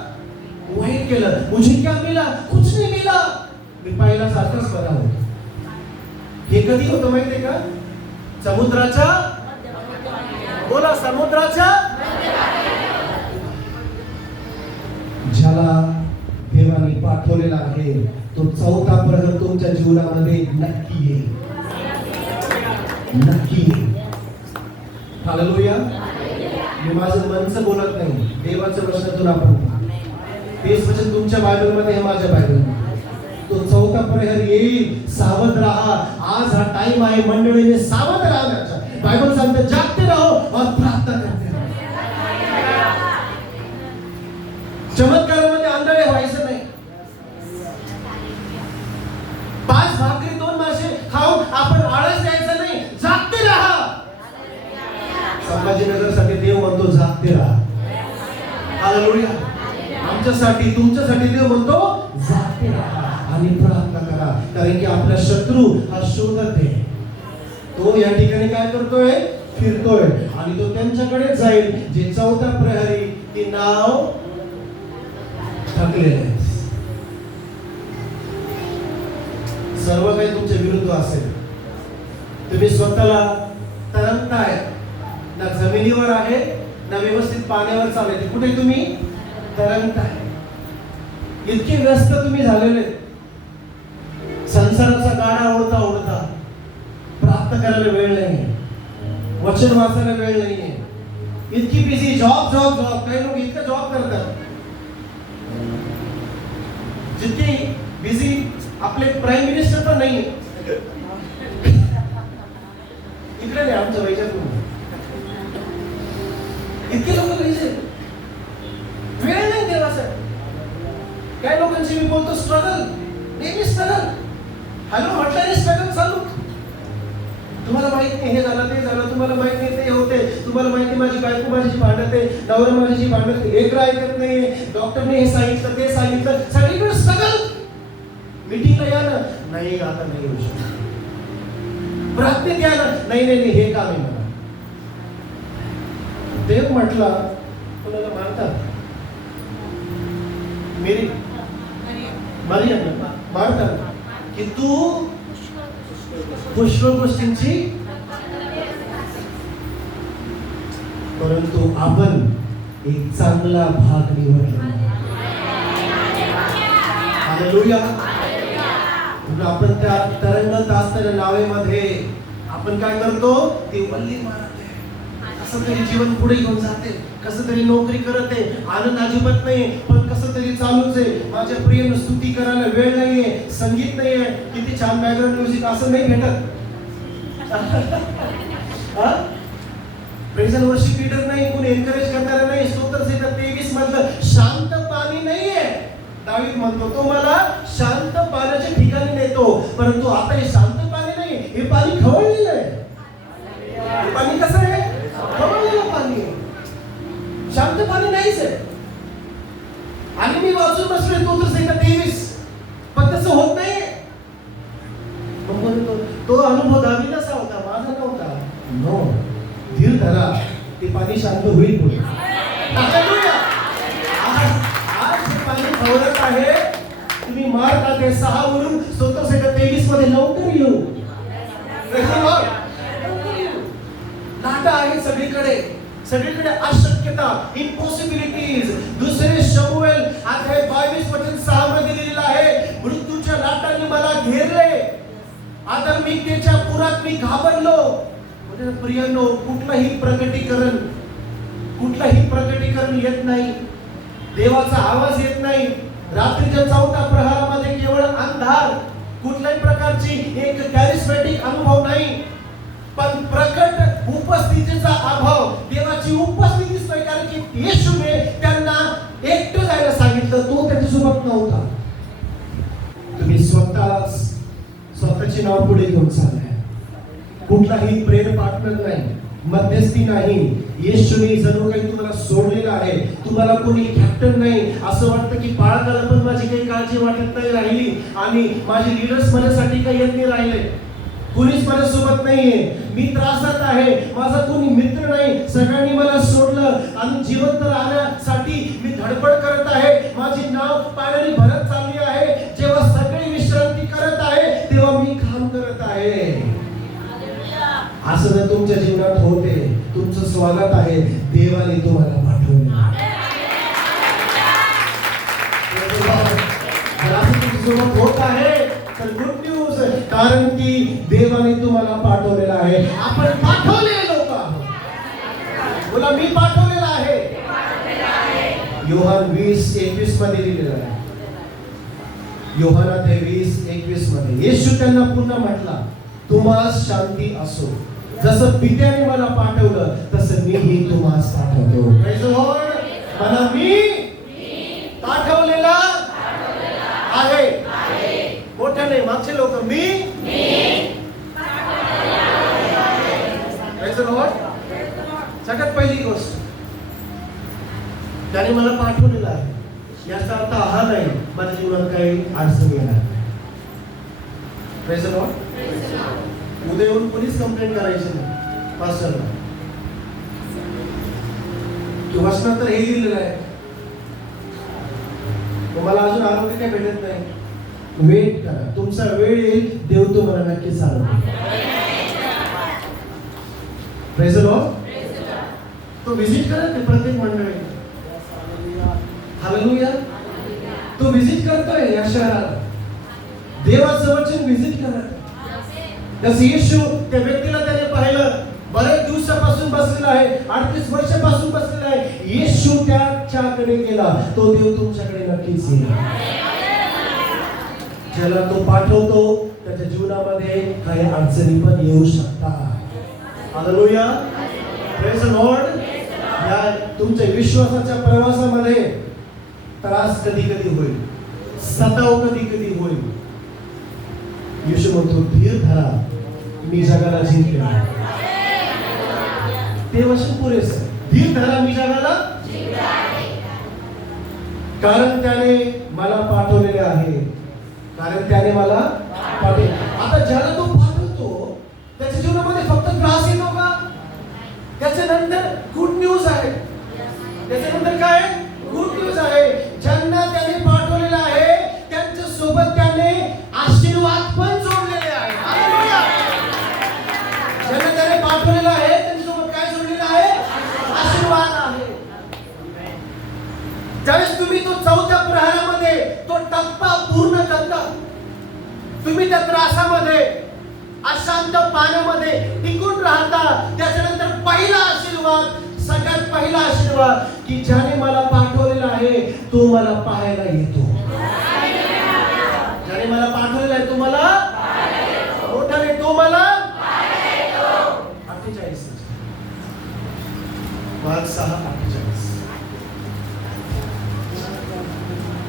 वाईट केलं. मुझे क्या मिला? कुछ नहीं मिला. मी पहिला सारखाच बरा होतो. हे कधी होतं माहितीये का? समुद्राच्या, बोला, समुद्राच्या, ज्याला देवाने पाठवलेला आहे तो चौथा प्रहर तुमच्या जीवनामध्ये नक्की येईल, नक्की येईल. हालेलुया. मी माझं मनचं बोलत नाही, देवाच्या वचनातून आपण तेच वचन तुमच्या बायबलमध्ये आहे, माझ्या बायबलमध्ये. तो चौथा प्रहर येईल, सावध राहा. आज हा टाइम आहे मंडळीने सावध राहण्याचा. बायबल सांगते जागते राहो और प्रार्थना करते राहो. चमत्कारामध्ये आंधळे व्हायचं नाही. 5 भाकरी 2 मासे खाऊन आपण आळस द्यायचा नाही, जागते राहा. संभाजीनगरसाठी देव म्हणतो जागते राहा. हालेलुया. आमच्यासाठी तुमच्यासाठी देव म्हणतो जागते राहा आणि प्रार्थना करा, कारण की आपला शत्रू हा शोधत आहे. तो या ठिकाणी काय करतोय, फिरतोय आणि तो त्यांच्याकडे जाईल जे चौथा प्रहरी ती नाव थकलेले आहे. सर्व काही तुमच्या विरुद्ध असेल, तुम्ही स्वतःला तरंगताय, ना जमिनीवर आहे ना व्यवस्थित पाण्यावर चालते. कुठे तुम्ही तरंगताय. इतके व्यस्त तुम्ही झालेले, संसाराचा गाडा ओढता ओढता प्राप्त करायला वेळ नाही, वचन वाचायला वेळ नाहीये. इतकी बिझी, जॉब जॉब जॉब. काही लोक इतकं जॉब करतात, जितकी बिझी आपले प्राईम मिनिस्टर पण नाही. इकडे नाही आमच्या वैजापूर, इतके लोक बिझी, वेळ नाही देवाचा. काही लोकांशी मी बोलतो स्ट्रगल, नेहमी स्ट्रगल. हॅलो म्हटलं स्ट्रगल चालू. तुम्हाला माहित नाही हे झालं ते झालं, तुम्हाला माहित नाही ते होते, तुम्हाला माहिती माझी बायको माझ्याशी भांडते, नवरा माझ्याशी भांडते, एक ऐकत नाही, डॉक्टरने हे सांगितलं ते सांगितलं, सगळीकडे स्ट्रगल. मीटिंगला या ना, नाही आता नाही होऊ शकत. प्रार्थनेत या ना, नाही नाही नाही हे काम आहे मला. देव म्हटला कोणाला मारतात, मेरी मारतात की तू पुष्कळ गोष्टींची, परंतु आपण एक चांगला भाग निवडला. हालेलुया. आपण त्या तरंगत असताना नावेमध्ये आपण काय करतो, ती वल्ली मारते, कसं तरी जीवन पुढे घेऊन जाते, कसं तरी नोकरी करत आहे, आनंद अजिबात नाही, पण कसं तरी चालूच आहे. माझ्या प्रियने स्तुती करायला वेळ नाहीये, संगीत नाहीये, किती छान बॅकग्राऊंड म्युझिक, असं नाही भेटत. प्रेझेंट वर्शिप लीडर नाही, कोणी एनकरेज करणारा नाही. स्तोत्र 23 मधलं शांत पाणी नाहीये. दावीद म्हणतो तो मला शांत पाण्याच्या ठिकाणी नेतो, परंतु आता हे शांत पाणी नाही, हे पाणी खवळलेलं आहे. हे पाणी कसं आहे, खवळलेलं पाणी, शांत पाणी नाहीच आहे. आणि मी वाचून बसलोय स्तोत्र 23, पण तसं होत नाही. तो अनुभव दावीदाचा होता, माझा नव्हता. नो, धीर धरा, ते पाणी शांत होईल पुढे. आज हे पाणी खवळत आहे, तुम्ही मार्क 6 वरून स्तोत्र 23 मध्ये लवकर येऊ. लाटा आहे सगळीकडे, सगळीकडे अशक्यता, इम्पॉसिबिलिटीज. दुसरे शमूएल अध्याय 22 वचन 6 मध्ये लिहिलेलं आहे, मृत्यूच्या लाटांनी मला घेरले, आदर्मिकतेच्या पुरात मी घाबरलो. प्रियांनो, कुठलाही प्रकटीकरण येत नाही, देवाचा आवाज येत नाही. रात्रीच्या 4थ्या प्रहरामध्ये केवळ अंधार, कुठल्याही प्रकारची एक कॅरिस्मॅटिक अनुभव नाही, पण प्रकट उपस्थितीचा अभाव. देवाची उपस्थितीच नाही, कारण की येशूने त्यांना एकटं जायला सांगितलं, तो त्याच्यासोबत नव्हता. तुम्ही स्वतःची नाव पुढे घेऊन चाललाय. कुठलाही प्रेयर पार्टनर नाही, मध्यस्थी नाही. येशूने जणू काही तुम्हाला सोडलेलं आहे. तुम्हाला कोणी कॅप्टन नाही. असं वाटतं की बाळकाला पण माझी काही काळजी वाटत नाही राहिली, आणि माझे लीडर्स माझ्यासाठी काही येत नाही राहिले, कुणीच माझ्यासोबत नाहीये, मी त्रासात आहे, माझा कोणी मित्र नाही, सगळ्यांनी मला सोडलं, आणि जिवंत राहण्यासाठी मी धडपड करत आहे. माझी नाव पाण्याने भरत चालली आहे. जेव्हा सगळे विश्रांती करत आहे, तेव्हा मी काम करत आहे. असं जर तुमच्या जीवनात होते, तुमचं स्वागत आहे. देवाने तुम्हाला पाठवले. जर असं तुमच्यासोबत होत आहे, तर गुड न्यूज, कारण की देवाने तुम्हाला पाठवलेला आहे. आपण पाठवलेले लोक आहोत. बोला, मी पाठवलेला आहे. योहान 20:21 मध्ये लिहिलेलं आहे. योहाना 20:21 मध्ये येशू त्यांना पुन्हा म्हटला, तुम्हास शांती असो. जसं पित्याने मला पाठवलं तसं मीही तुम्हास पाठवतो. Praise the Lord. मला मी पाठवलेला आहे. मोठ्या नाही, मागचे लोक मी Praise the Lord. सगळ्यात पहिली गोष्ट, त्याने मला पाठवलेलं आहे. याचा अर्थ हा नाही माझ्या जीवनात काही अडचण येणार. Praise the Lord. उद्या येऊन पोलीस कंप्लेंट करायची नाही पास्टरला. वचनात तर हे लिहिलेलं आहे, तुम्हाला अजून आरोग्य काही भेटत नाही, वेट करा, तुमचा वेळ येईल, देव तुम्हाला नक्की सांगतो. Praise the Lord. तो विजिट करत नाही प्रत्येक मंडळी. हालेलुया. तो विजिट करतोय या शहराला. देवाचं वचन विजिट करत. जसं येशू त्या व्यक्तीला त्याने पाहिलं, बरेच दिवसापासून बसलेला आहे, 38 वर्षापासून बसलेला आहे. येशू त्याच्याकडे गेला. तो देव तुमच्याकडे नक्कीच येईल. ज्याला तो पाठवतो त्याच्या जीवनामध्ये काही अडचणी पण येऊ शकतात. हालेलुया. Praise the Lord. या तुमच्या विश्वासाच्या प्रवासामध्ये त्रास कधी कधी होईल, सताव कधी कधी होईल. येशू म्हणतो, धीर धरा, मी जगाला जिंकले. ते वचन पुरेस. धीर धरा, मी जगाला कारण त्याने मला पाठवलेले आहे. कारण त्याने मला पाठवले. आता ज्याला तो पाठवतो त्याच्या जीवनामध्ये फक्त त्रास येतो का? त्याच्यानंतर गुड न्यूज आहे. त्याच्यानंतर काय गुड न्यूज आहे. ज्यांना त्याने पाठवलेलं आहे त्यांच्या सोबत त्याने आशीर्वाद पण जोडलेले आहे. हालेलुया. ज्यांना त्याने पाठवलेलं आहे त्यांच्यासोबत काय जोडलेलं आहे? आशीर्वाद आहे. ज्यावेळेस तुम्ही तो 4थ्या प्रहरामध्ये तो टप्पा पूर्ण करता, तुम्ही त्या त्रासामध्ये अशांत पाण्यामध्ये टिकून राहता, त्याच्यानंतर पहिला आशीर्वाद, सगळ्यात पहिला आशीर्वाद की ज्याने मला पाठवलेला आहे तो मला पाहायला येतो. ज्याने मला पाठवलेला आहे तो मला मोठाने तो मला 48 मार्क 6:48.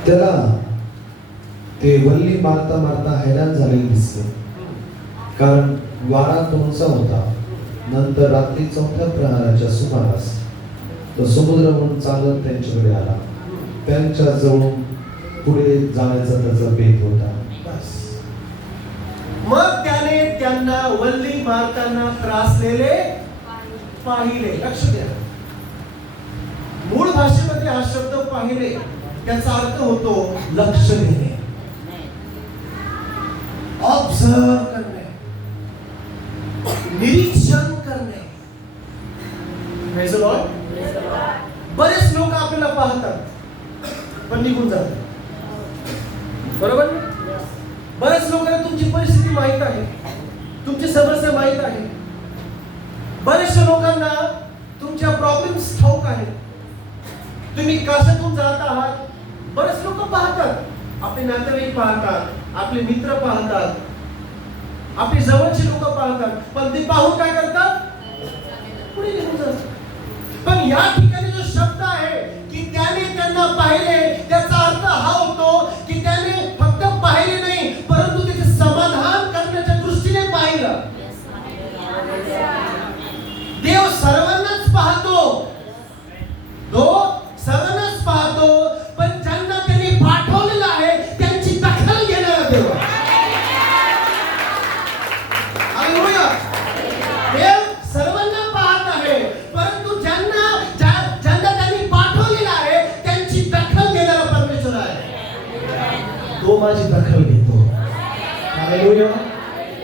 त्याला ते वल्ली मारता मारता हैराण झालेले दिसले, कारण वारा दोनचा होता. नंतर रात्री 4थ्या प्रहराच्या सुमारास तो समुद्रावरून चालत त्यांच्याकडे आला. त्यांच्या जवळ पुढे जाण्याचा त्याचा बेत होता. मग त्याने त्यांना वल्ली मारताना त्रासलेले पाहिले. लक्ष द्या, मूळ भाषेमध्ये हा शब्द पाहिले त्याचा अर्थ होतो लक्ष देणे, ऑब्झर्व करणे, निरीक्षण करणे. Praise the Lord. बरेच लोक आपल्याला पाहतात पण निघून जातात. बरोबर. बरेच लोकांना तुमची परिस्थिती माहित आहे, तुमची समस्या माहित आहे. बरेचशा लोकांना तुमच्या प्रॉब्लेम्स ठाऊक आहेत, तुम्ही कशातून जात आहात. बरेच लोक पाहतात, आपले नातेवाईक पाहतात, आपले मित्र पाहतात, आपली जवळची लोक पाहतात, पण ते पाहून काय करतात? पुढे निघून जातात. पण या ठिकाणी जो शब्द आहे की त्याने त्यांना पाहिले, त्याचा अर्थ हा होतो की त्याने फक्त पाहिले नाही परंतु त्याचे समाधान करण्याच्या दृष्टीने पाहिलं. देव सर्वांनाच पाहतो, तो सर्वांनाच पाहतो, पण ज्यांना त्यांनी पाठवलेलं आहे त्यांची दखल घेणारा देव आहे. हालेलुया. देव सर्वांना पाहत आहे, परंतु ज्यांना त्यांनी पाठवलेलं आहे त्यांची दखल घेणारा परमेश्वर आहे. तो माझी दखल घेतो. हालेलुया.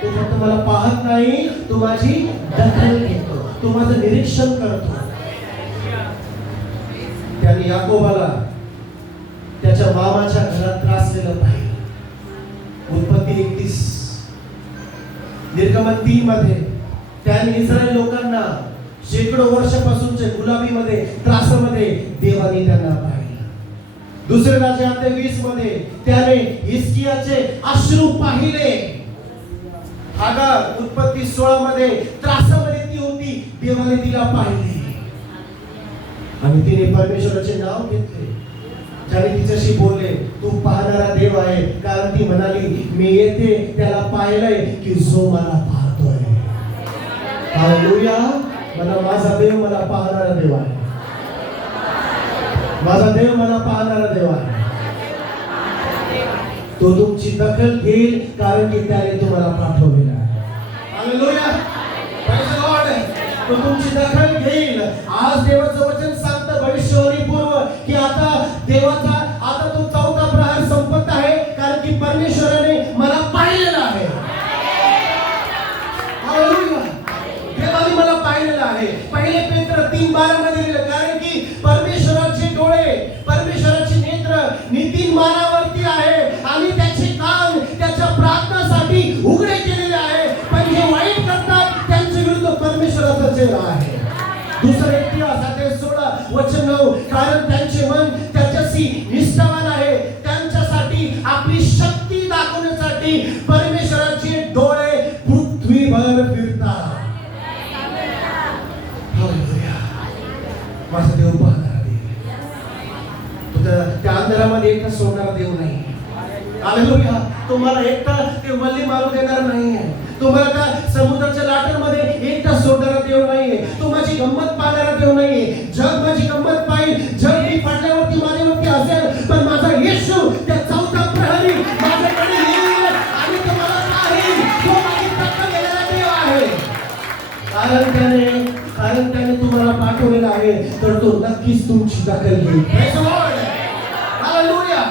तो फक्त मला पाहत नाही, तो माझी दखल घेतो, तो माझं निरीक्षण करतो. त्याने याकोबाला त्याच्या मामाच्या घरात त्रासलेलं पाहिलं. उत्पत्ती 31 निर्गमन 3 मध्ये त्याने इस्रायल लोकांना शेकडो वर्षापासूनच्या गुलामीमध्ये त्रासामध्ये देवाने त्यांना पाहिलं. दुसरे राजा 20 मध्ये त्याने हिजकियाचे अश्रू पाहिले. हागार उत्पत्ती 16 मध्ये त्रासामध्ये ती होती, देवाने तिला पाहिले आणि तिने परमेश्वराचे नाव घेतले. ज्याने तिच्याशी बोलले, तू पाहणारा देव आहे, कारण ती म्हणाली, मी येते त्याला पाहिलंय की जो मला पाहतोय. हालेलुया. मला माझा देव मला पाहणारा देव आहे. माझा देव मला पाहणारा देव आहे. तो तुमची दखल घेईल, कारण की त्याने तुम्हाला पाठवलेला आहे. हालेलुया. Praise the Lord. तो तुमची दखल घेईल. आज देवाचं वचन सांगतं भविष्यवाणी पूर्व की आता तो चौथा प्रहार संपत आहे, कारण की परमेश्वराने मला पाहिलेलं आहे. हालेलुया. देवाने मला पाहिलेलं आहे. पहिले पेत्र 3:12 मध्ये लिहिलं, कारण की परमेश्वराचे डोळे, परमेश्वराचे नेत्र नितीन मानावरती आहे आणि त्याचे कान त्याच्या प्रार्थनासाठी उघडे केलेले आहे. पण जे वाईट करतात त्यांच्या विरुद्ध परमेश्वराचा चेहरा आहे. दुसरे इतिहास 16 वचन 9, कारण त्यांचे मन त्याच्याशी निष्ठावान आहे. त्यांच्यासाठी आपली शक्ती दाखवण्यासाठी परमेश्वराचे डोळे पृथ्वीभर फिरतात. हालेलुया. माझा देव पाहणारा देव. त्या अंधारामध्ये एकटा सोडणारा देव नाही. हालेलुया. तुम्हाला एकटा ते वल्ली मारू देणार नाहीये. तुम्हाला त्या समुद्राच्या लाटांमध्ये एकटा सोडणारा देव नाहीये. तो माझी गंमत पाहणारा देव नाहीये. जग माझी गंमत पाहिल, जग मी पडल्यावरती माझ्यावरती असेल, पण माझा येशू त्या चौथा प्रहरी माझ्याकडे येईल आणि तो मला पाहील. तो माझी दखल घेणारा देव आहे. कारण त्याने तुम्हाला पाठवलेला आहे, तर तो नक्कीच तुमची दखल घेईल. Praise the Lord. हालेलुया.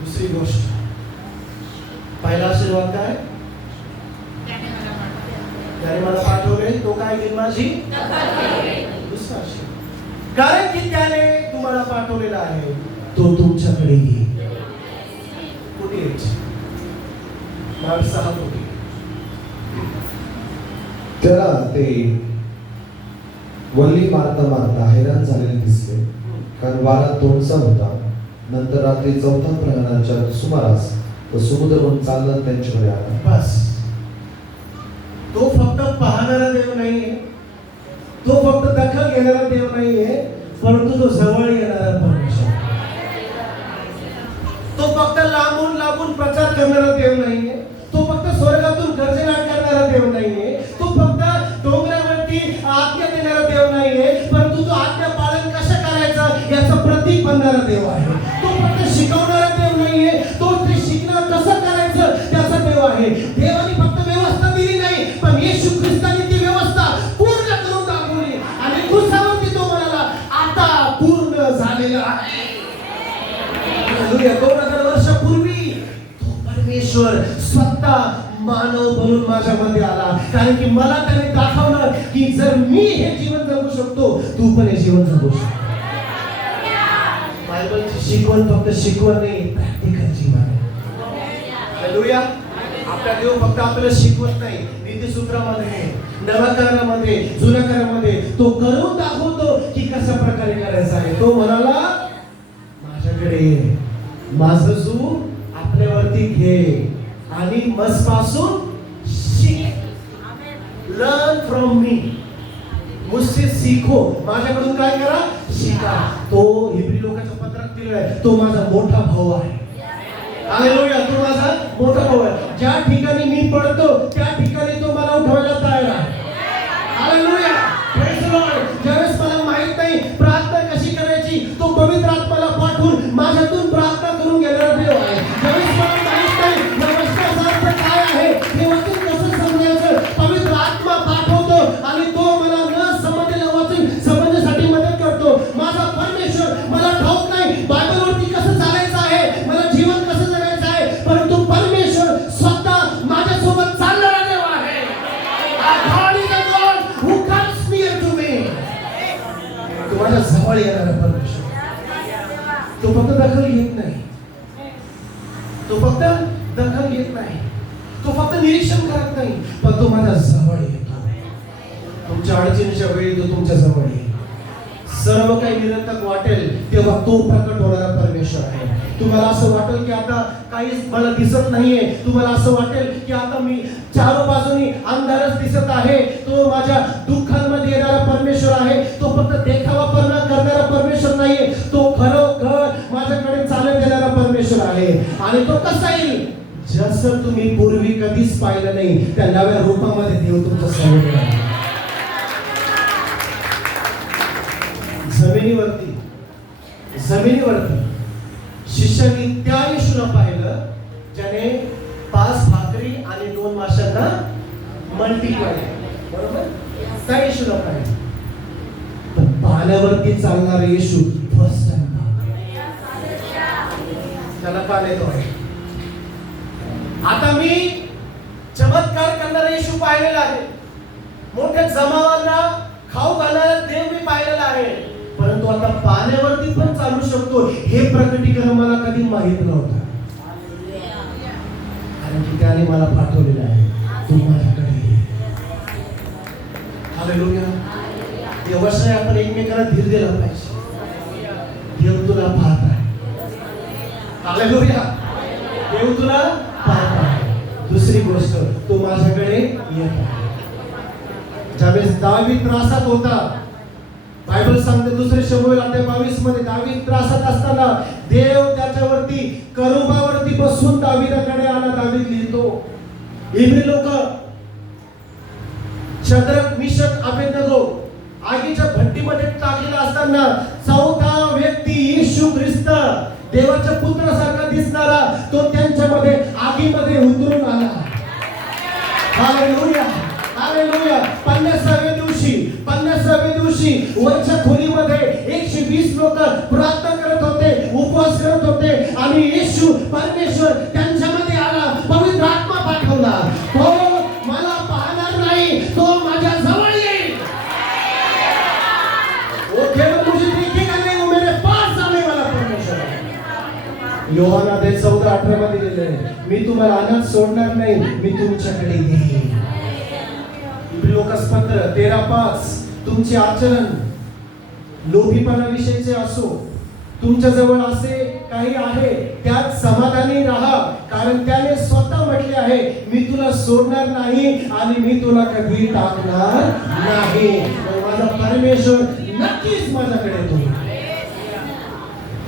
दुसरी गोष्ट, पहिला आशीर्वाद काय? त्याने मला पाठवले, तो काय घेईल? माझी दुसरा आशीर्वाद, कारण की त्याने तुम्हाला पाठवलेला आहे, तो तुमच्याकडे येईल. कुठे यायचे? माणसं हा कुठे? त्याला ते वल्ली मारता हैराण झालेले दिसले, कारण वारा तोंडचा होता. नंतर रात्री चौथा प्रहराच्या सुमारास तो समुद्रावरून चालला त्यांच्याकडे आला. बस. तो फक्त पाहणारा देव नाहीये, तो फक्त दखल घेणारा देव नाहीये, परंतु तो जवळ येणारा परमेश्वर. तो फक्त लांबून प्रचार करणारा देव नाहीये, तो फक्त स्वर्गातून गर्जनाट करणारा देव नाहीये, तो फक्त डोंगरावरती आज्ञा देणारा देव नाहीये, परंतु तो आज्ञा पालन कसं करायचं याचं प्रतीक बनणारा देव आहे. तो फक्त शिकवणारा देव नाहीये, तो ते शिकणं कसं करायचं त्याचा देव आहे. देवाने फक्त व्यवस्था दिली नाही, पण येशू ख्रिस्ताने ती व्यवस्था पूर्ण करून दाखवली आणि क्रूसावरती तो म्हणाला, आता पूर्ण झालेलं आहे. 2000 वर्षापूर्वी तो परमेश्वर स्वतः मानव बनून माझ्यामध्ये आला, कारण की मला त्याने दाखवलं की जर मी हे जीवन जगू शकतो, तू पण हे जीवन जगू शकतो. बायबलची शिकवण फक्त शिकवण नाही, प्रॅक्टिकल जीवन आहे. हालेलुया. आपला देव फक्त आपल्याला शिकवत नाही, नीतिसूत्रामध्ये, नव्या करारामध्ये, जुन्या करारामध्ये तो करून दाखवतो की कशा प्रकारे करायचं आहे. तो म्हणाला, माझ्याकडे ये, माझं तू आपल्यावरती घे आणि मजपासून शिक. लर्न फ्रॉम मी, मुझसे सीखो. माझ्याकडून काय करा? शिका. तो इब्री लोकांच्या पत्रात दिलाय, तो माझा मोठा भाऊ आहे. हालेलुया. तो माझा मोठा भाऊ आहे. ज्या ठिकाणी मी पडतो त्या ठिकाणी तो मला उठवायला तयार आहे. हालेलुया. Praise the Lord. ज्यावेळेस मला माहित नाही प्रार्थना कशी करायची, तो पवित्र आत्म्याला पाठवून माझ्यातून प्रार्थना करून घेणारा देव आहे. ज्यावेळेस मला माहित नाही या वचनाचा अर्थ काय आहे, हे वचन कसं समजायचं, पवित्र आत्मा पाठवतो आणि तो मला न समजलेलं वचन समजण्यासाठी मदत करतो. माझा परमेश्वर मला ठाऊक नाही बायबलवरती कसं चालायचं आहे, मला जीवन कसं जगायचं आहे, परंतु परमेश्वर स्वतः माझ्यासोबत चालणारा देव आहे. God is a God who comes near to me. तो माझ्या जवळ येणारा परमेश्वर. तो फक्त दखल घेत नाही, तो फक्त दखल घेत नाही, तो फक्त निरीक्षण करत नाही, पण तो माझ्या जवळ येतो. तुमच्या अडचणीच्या वेळी तो तुमच्या जवळ येईल. सर्व काही निरर्थक वाटेल तेव्हा तो प्रकट होणारा परमेश्वर आहे. तुम्हाला असं वाटेल की आता काहीच मला दिसत नाहीये, तुम्हाला असं वाटेल की आता मी चारो बाजूनी अंधारच दिसत आहे, तो माझ्या दुःखांमध्ये येणारा परमेश्वर आहे. तो फक्त देखावा करणारा परमेश्वर नाहीये, तो खरोखर माझ्याकडे चालत येणारा परमेश्वर आहे. आणि तो कसा येईल? जसं तुम्ही पूर्वी कधीच पाहिलं नाही त्या नव्या रूपामध्ये देव तुमच्या समोर येणार. जमिनीवरती शिष्याने त्या येशूला पाहिलं ज्याने 5 भाकरी आणि 2 माशांना मल्टिप्लाय केलं, बरोबर? त्या येशूला पाहिलं. पण पाण्यावरती चालणारा येशू फर्स्ट टाइम त्याला पाहिलं आहे. आता मी चमत्कार करणारा येशू पाहिलेला आहे, मोठ्या जमावांना खाऊ घालणारा देव मी पाहिलेला आहे, परंतु आता पाण्यावरती पण चालू शकतो हे प्रकटीकरण मला कधी माहित नव्हतं. कारण की त्याने मला पाठवलेलं आहे, तू माझ्याकडे ये. हालेलुया. या वर्षाने आपण एकमेकांना धीर दिला पाहिजे. देव तुला पाहत आहे. हालेलुया. देव तुला पाहत आहे. दुसरी गोष्ट, तू माझ्याकडे येत आहे. ज्यावेळेस दावीद त्रासात होता, बायबल सांगते 2 शमूएल अध्याय 22 मध्ये दावीद त्रासात असताना देव त्याच्यावरती करूबावरती बसून दावीदाकडे आला. दावीद लिहितो, इब्री लोक शद्रक, मिशक, अबेदnego आगीच्या भट्टीमध्ये टाकलेला असताना 4था व्यक्ती येशू ख्रिस्त देवाच्या पुत्रासारखा दिसणारा तो त्यांच्यामध्ये आगीमध्ये उतरून आला. हालेलुया. हालेलुया. 50व्या दिवशी वरच्या खोलीमध्ये 120 लोक प्रार्थना करत होते, उपवास करत होते आणि येशू परमेश्वर त्यांच्यामध्ये आला, पवित्र आत्मा पाठवला. तो मला पाहणार नाही, तो माझ्या जवळ येईल. वो केवळ मुझे देखेगा नहीं, वो मेरे पास आने वाला परमेश्वर है. योहान अध्याय 14-18 मध्ये लिहिलेलं आहे, मी तुम्हाला अनाथ सोडणार नाही, मी तुमच्याकडे येईल. लोकसपत्र 13:5, तुमचे आचरण लोभीपणाविषयीचे असो, तुमच्या जवळ असे काही आहे त्यात समाधानी राहा, कारण त्याने स्वतः म्हटले आहे, मी तुला सोडणार नाही आणि मी तुला कधी टाकणार नाही. माझा परमेश्वर नक्कीच माझ्याकडे येतो.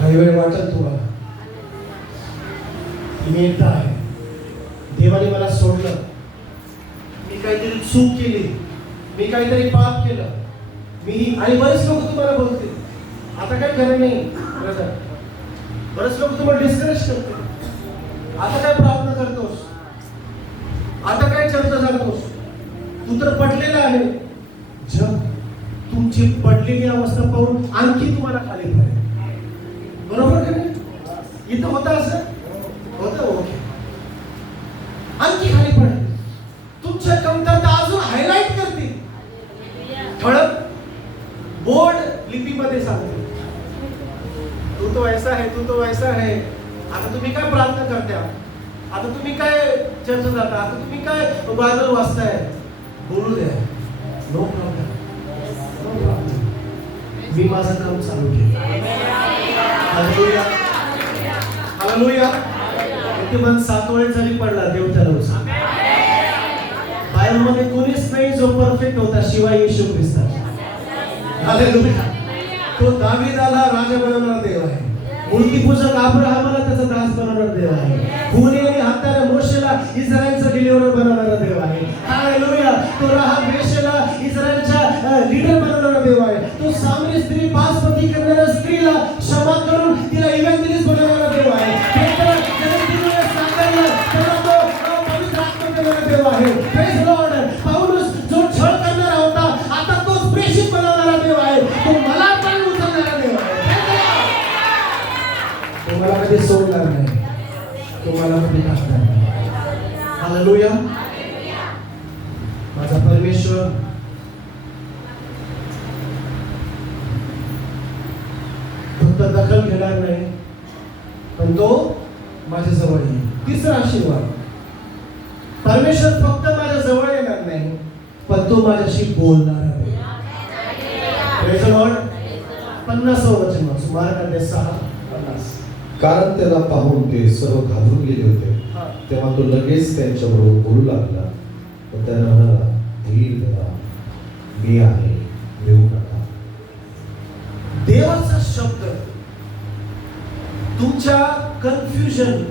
काही वेळ वाटत तुम्हाला मी एकटा आहे, देवाने मला सोडलं, मी काहीतरी चूक केली, मी काहीतरी पाप केलं, मी आणि बरेच लोक तुम्हाला बोलते आता काय खरं नाही ब्रदर. बरेच लोक तुम्हाला डिस्करेज करते, आता काय प्रार्थना करतोस, आता काय चर्चा करतोस, तू तर पडलेला आहे. जग तुमची पडलेली अवस्था पाहून आणखी तुम्हाला खाली पडेल, बरोबर का नाही? इथं होतं असं होतं, ओके, आणखी खाली पडेल. तुमच्या कमतरता अजून हायलाइट करते, ठळक बोर्ड लिपीमध्ये सांगते, तू तो ऐसा है, तू तो वैसा है. आता तुम्ही काय प्रार्थना करता, आता तुम्ही काय चर्चा जाता, आता तुम्ही काय बायबल वाचताय, बोलू द्या, नो प्रॉब्लेम, नो प्रॉब्लेम. मी माझं काम चालू केलं. हालेलुया. हालेलुया. किमान 7 वेळेस जरी पडला देव त्याला उचलतो. बायबलमध्ये कोणीच नाही जो परफेक्ट होता शिवाय येशू ख्रिस्ताचा. हालेलुया. तो दावीदाला राजा बनवणारा देव आहे, मूर्तिपूजक अब्राहमाला त्याचा दास बनवणारा देव आहे, खूनी आणि हत्यारा मोशेला इस्रायलचा डिलिव्हर बनवणारा देव आहे. हालेलुया. तो राहाब वेश्येला इस्रायलच्या लीडर बनवणारा देव आहे. तो सामरी स्त्री पासपती करणाऱ्या स्त्रीला क्षमा करून तिला इव्हँजलिस्ट बनवणारा देव आहे. देव आहे. Praise Lord. पाऊलस जो छळ करणारा होता आता तो प्रेषित बनवणारा देव आहे. तो मला पण उचलणारा देव आहे. तो मला कधी सोडणार नाही, तो मला कधी टाकणार नाही. हालेलुया. माझा परमेश्वर फक्त दखल घेणार नाही, पण तो माझ्या जवळ येईल. तिसरा आशीर्वाद, परमेश्वर फक्त माझ्या जवळ येणार नाही, पण तो माझ्याशी बोलणार आहे. Praise the Lord. 50व वचन वाचू, मार्क 6:50. कारण त्याला पाहून ते सर्व घाबरून गेले होते. तेव्हा तो लगेच त्यांच्याबरोबर बोलू लागला व त्यांना म्हणाला, धीर धरा, मी आहे, भिवू नका. देवाचा शब्द तुमच्या कन्फ्युजन,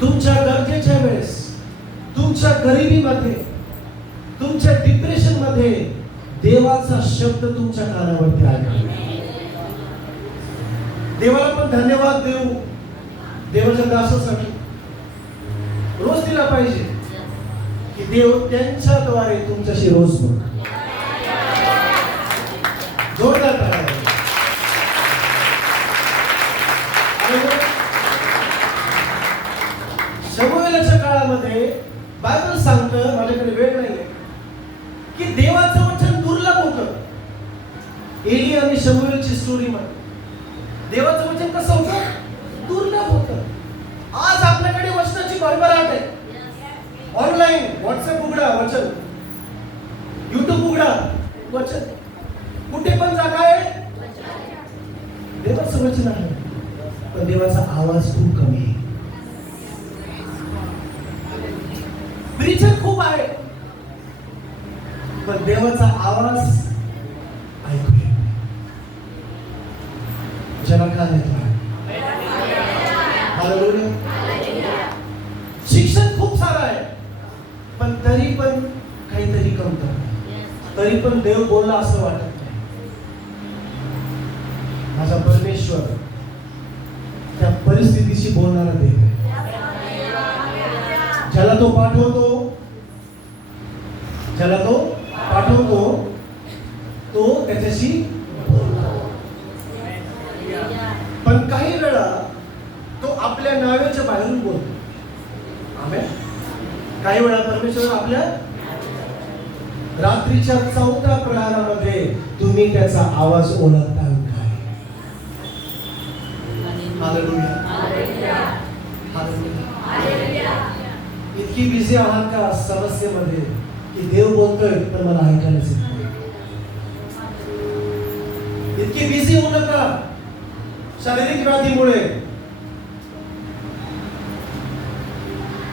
तुमच्या गरजेच्या वेळेस, तुमच्या गरिबीमध्ये, तुमच्या डिप्रेशन मध्ये देवाचा शब्द तुमच्या कानावरती ऐका. देवाला पण धन्यवाद देऊ देवाच्या दासासाठी. रोज दिला पाहिजे की देव त्यांच्याद्वारे तुमच्याशी रोज बोल. जोरदार करा. शमूएलच्या काळामध्ये बायबल सांगतं, माझ्याकडे वेळ नाहीये, की देवाचं वचन दुर्लभ होतं. एली आणि शमूएलची स्टोरी मध्ये देवाचं वचन कसं होतं? दुर्लभ होतं. आज आपल्याकडे वचनाची भरभराट आहे. ऑनलाईन व्हॉट्सअप उघडा, वचन. युट्यूब उघडा, वचन. कुठे पण जा, काय देवाचं वचन आहे, पण देवाचा आवाज खूप कमी आहे. प्रीचर खूप आहे, पण देवाचा आवाज ऐकू येत नाही. ज्याला कान येतो आहे. हालेलुया. शिक्षण खूप सारं आहे, पण तरी पण काहीतरी कमतं. तरी पण देव बोलला असं वाटत नाही. माझा परमेश्वर त्या परिस्थितीशी बोलणारा देव आहे. ज्याला तो पाठवतो तो त्याच्याशी बोलतो. पण काही वेळा तो आपल्या नावेच्या बाहेरून बोलतो. आमेन. काही वेळा परमेश्वर आपल्या रात्रीच्या 4थ्या प्रहरामध्ये तुम्ही त्याचा आवाज ओळखता काय? हालेलुया. हालेलुया. इतकी बिझी आहात का समस्येमध्ये की देव बोलतोय पण मला ऐकायलाच येत नाही. इतकी बिझी होऊ नका शारीरिक व्याधीमुळे.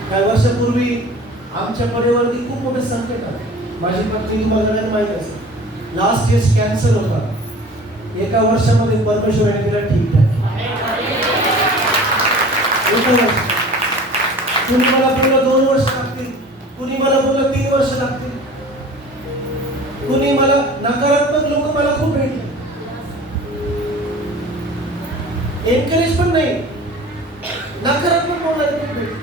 काही वर्षापूर्वी आमच्या परिवारावरती खूप मोठे संकट आले. माझी पत्नी तुम्हाला सगळ्यांना माहित असेल, लास्ट इयर्स कॅन्सर होता. एका वर्षामध्ये परमेश्वराने तिला ठीक ठाक. कुणी मला बोललं 2 वर्ष लागतील, कुणी मला बोललं 3 वर्ष लागतील, कुणी मला नकारात्मक लोक मला खूप भेटले. एनकरेज पण नाही, नकारात्मक बोलणारे खूप भेटले.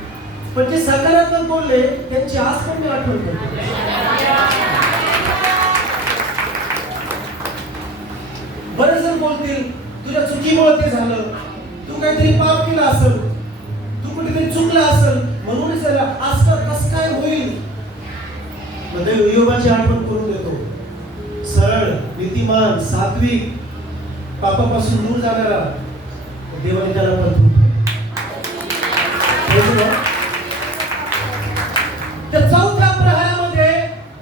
पण जे सकारात्मक बोलले त्यांची आज पण मी आठवण करतो. बरेच जण बोलतील तुझ्या चुकीमुळे ते झालं, तू काहीतरी पाप केला असेल, तू कुठेतरी चुकला असेल, म्हणून असं कसं काय होईल. देव योबाची आठवण करून देतो. सरळ, नीतिमान, सात्विक, पापापासून दूर जाणारा देवाने त्याला पण त्या 4थ्या प्रहरामध्ये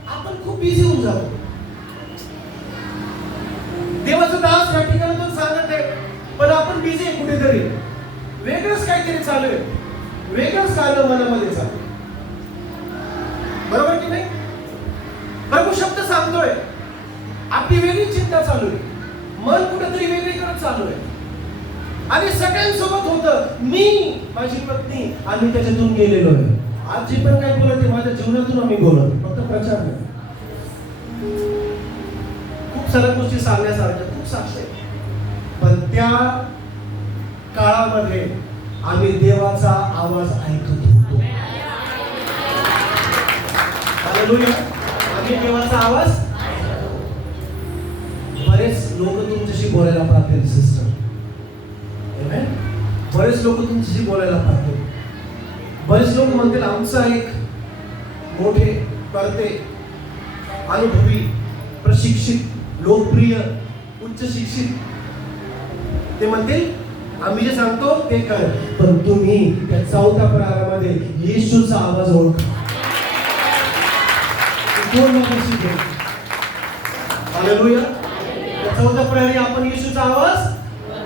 आपण खूप बिझी होऊन जातो. देवाचं दास या ठिकाणी सांगत आहे, पण आपण बिझी आहे कुठेतरी. वेगळंच काहीतरी चालू आहे, वेगळंच कारण मनामध्ये चालू. बरोबर की नाही? प्रभू शब्द सांगतोय आपली वेगळी चिंता चालू आहे, मन कुठेतरी वेगळीकडे चालू आहे. आणि सगळ्यांसोबत होतं, मी, माझी पत्नी, आम्ही त्याच्यातून गेलेलो आहे. आज जे पण काय बोलत आहे माझ्या जीवनातून आम्ही बोलत, फक्त प्रचार नाही. खूप साऱ्या गोष्टी सांगण्यासारख्या, खूप साक्ष आहे. पण त्या काळामध्ये आम्ही देवाचा आवाज ऐकत होतो. हालेलुया. आम्ही देवाचा आवाज. बरेच लोक तुमच्याशी बोलायला पाहतील सिस्टर. आमेन. बरेच लोक तुमच्याशी बोलायला पाहतील. बरेच लोक म्हणतील आमचा एक मोठे करते, अनुभवी, प्रशिक्षित, लोकप्रिय, उच्च शिक्षित, ते म्हणतील आम्ही जे सांगतो ते कर, पण तुम्ही त्या चौथ्या प्रहारामध्ये येशूचा आवाज ओळखा. कोण शिकेल? हालेलुया. त्या चौथ्या प्रहरी आपण येशूचा आवाज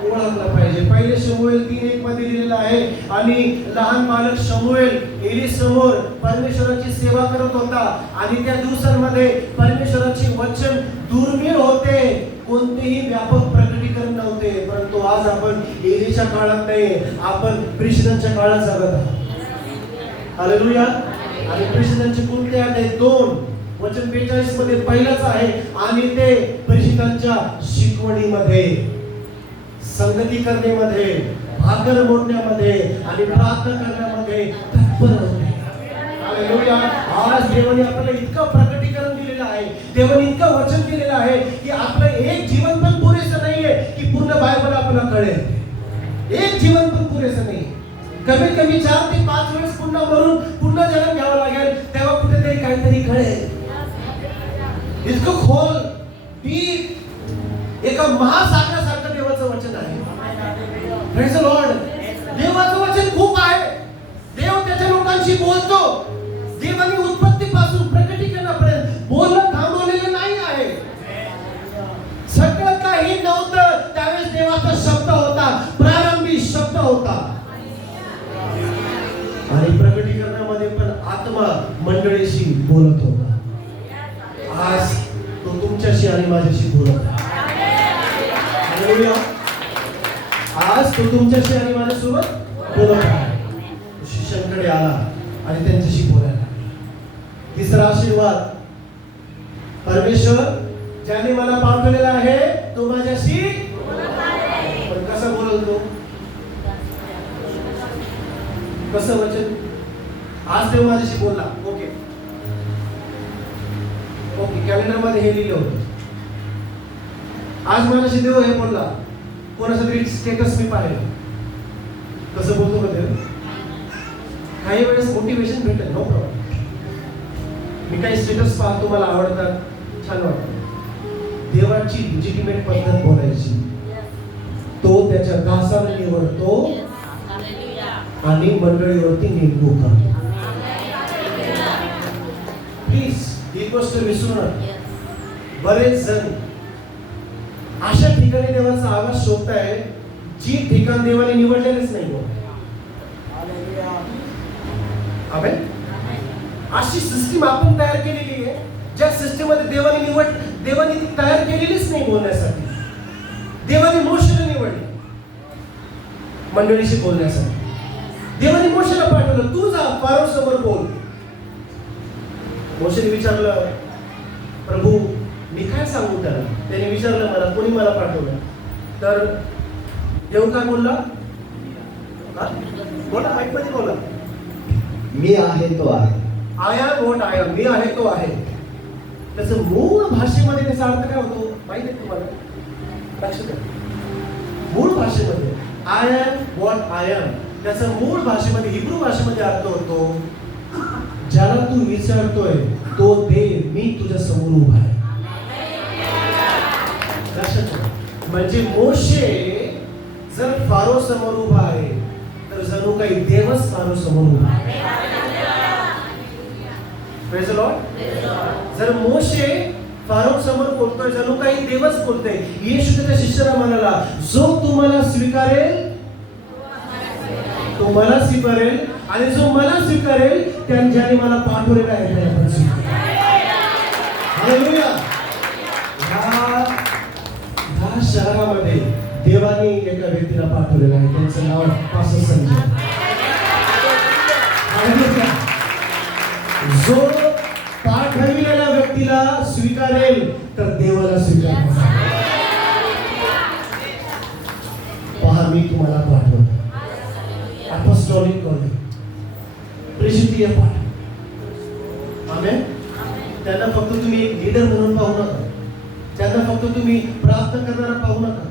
ओळखला पाहिजे. पहिले शमूएल 3:1 मध्ये लिहिलेलं आहे, आणि लहान बालक शमूएल एली समोर परमेश्वराची सेवा करत होता, आणि त्या दिवसांमध्ये परमेश्वराचे वचन दुर्मिळ होते, कोणतेही व्यापक प्रकटीकरण नव्हते. परंतु आज आपण एलीच्या काळात नाही, आपण प्रेषितांच्या काळात जगत आहोत. हालेलुया. आणि प्रेषितांचे कोणते आहेत? 2 वचन 42 मध्ये पहिलाच आहे, आणि ते प्रेषितांच्या शिकवणीमध्ये, संगती करण्यामध्ये, भाकर मोडण्यामध्ये आणि प्रार्थना करण्यामध्ये तत्पर होते. हालेलुया. आज देवाने आपल्याला इतकं प्रकटीकरण दिलेलं आहे, देवाने इतकं वचन दिलेलं आहे की आपलं एक जीवन पण पुरेसं नाहीये की पूर्ण बायबल आपल्याला कळेल. एक जीवन पण पुरेसं नाही. कमीत कमी 4 ते 5 वेळेस पुन्हा मरून पुन्हा जन्म घ्यावा लागेल, तेव्हा कुठेतरी काहीतरी कळेल. इतकं खोल, डीप, एका महासागरासारखं देवाचं वचन आहे. Praise the Lord. देवाचं वचन खूप आहे. देव त्याच्या लोकांशी बोलतो. देवाने उत्पत्तीपासून प्रकटीकरणापर्यंत बोलणं थांबवलेलं नाही आहे. सगळं काही नव्हतं त्यावेळेस देवाचा शब्द होता, प्रारंभी शब्द होता. आणि प्रकटीकरणामध्ये पण आत्मा मंडळीशी बोलत होता. आज तो तुमच्याशी आणि माझ्याशी बोलत आहे. हालेलुया. आज तो तुमच्याशी आणि माझ्यासोबत बोलत आहे. शिष्यांकडे आला आणि त्यांच्याशी बोलायला लागला. तिसरा आशीर्वाद, परमेश्वर ज्याने मला पाठवलेला आहे तो माझ्याशी बोलत आहे. पण कसा बोलतो? कसं वचन? आज देव माझ्याशी बोलला. ओके, कॅलेंडर मध्ये हे लिहिलं होतं, आज माझ्याशी देव हे बोलला. कोणाचं तरी स्टेटस मी पाहिलं. कसं बोलतो का देव? काही वेळेस मोटिवेशन भेटेल, नो प्रॉब्लेम. मी काही स्टेटस पाहतो, मला आवडतात, छान वाटतं. देवाची लिजिटिमेट पद्धत बोलायची. तो त्याच्या दासाला निवडतो आणि मंडळीवरती नेमणूक करतो. प्लीज ही गोष्ट विसरू नका. बरेच जण अशा ठिकाणी देवाचा आवाज शोधताय जी ठिकाण देवाने निवडलेलेच नाही. आमेन. अशी सिस्टीम आपण तयार केलेली आहे, ज्या सिस्टीम मध्ये देवाने ती तयार केलेलीच नाही बोलण्यासाठी. देवाने मोशेला निवडले मंडळीशी बोलण्यासाठी. देवाने मोशेला पाठवलं, तू जा फारो समोर बोल. मोशेने विचारलं, प्रभू मी काय सांगू त्याला? त्याने विचारलं, मला कोणी मला पाठवलं? तर देव काय बोलला? बोला, माईक मध्ये बोला. मी आहे तो आहे. I am what I am. मी आहे तो आहे. त्याचं मूळ भाषेमध्ये त्याचा अर्थ काय होतो माहिती आहे तुम्हाला? लक्षात घ्या. मूळ भाषेमध्ये I am what I am, त्याचा मूळ भाषेमध्ये, हिब्रू भाषेमध्ये अर्थ होतो, ज्याला तू विचारतोय तो देव मी तुझ्या समोर उभा आहे. लक्षात घ्या. म्हणजे मोशे जर फारो समोर उभा आहे तर जणू काही देवच फारो समोर उभा आहे. Praise the Lord. जर मोशे फारो समोर बोलतोय, जणू काही देवच बोलतोय. येशू त्याच्या शिष्याला म्हणाला, जो तुम्हाला स्वीकारेल तो मला स्वीकारेल, आणि जो मला स्वीकारेल ज्याने मला पाठवलेलं आहे त्याला पण स्वीकारेल. हालेलुया. ह्या शहरामध्ये देवाने एका व्यक्तीला पाठवलेलं आहे, त्यांचं नाव पास्टर संजय. जो पाठविलेल्या व्यक्तीला स्वीकारेल तर देवाला स्वीकारेल. पहा, मी तुम्हाला पाठवतो. अपॉस्टोलिक कॉलिंग, प्रेषितीय पाठ. आमेन. त्यांना फक्त तुम्ही एक लीडर म्हणून पाहू नका. त्यांना फक्त तुम्ही प्रार्थना करणारा पाहू नका.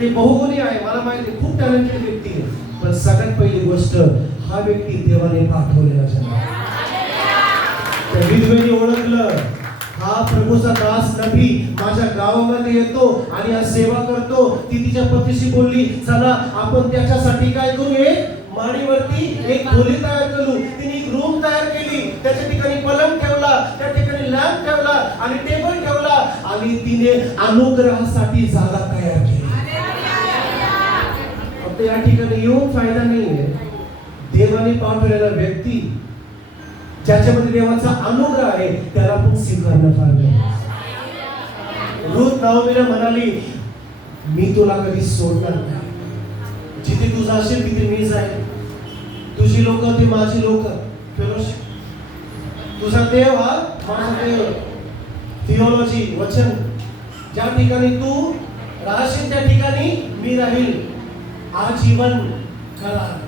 ते बहुगुणी आहे, मला माहिती आहे, खूप टॅलेंटेड व्यक्ती आहे. पण सगळ्यात पहिली गोष्ट, हा व्यक्ती देवाने पाठवलेला आहे. त्या विधवेने ओळखलं, हा प्रभूचा दास नबी माझ्या गावामध्ये येतो आणि आज सेवा करतो. ती तिच्या पतीशी बोलली, चला आपण त्याच्यासाठी काय करू, एक माडीवरती एक खोली तयार करू. तिने एक रूम तयार केली, त्याच्या ठिकाणी पलंग ठेवला, त्या ठिकाणी लॅम्प ठेवला आणि टेबल ठेवला आणि तिने अनुग्रहासाठी जागा तयार केली. फक्त या ठिकाणी येऊन फायदा नाहीये. देवाने पाठवलेला व्यक्ती ज्याच्यामध्ये देवाचा अनुग्रह आहे त्याला पण स्वीकारणं फार गरजेचं आहे. रूथ नाओमीला म्हणाली, मी तुला कधी सोडणार नाही. जिथे तू जाशील तिथे मी जाईल. तुझी लोक ते माझी लोक. फेलोशिप, तुझा देव हा माझा देव. थिओलॉजी, वचन, ज्या ठिकाणी तू राहशील त्या ठिकाणी मी राहील. आजीवन करार,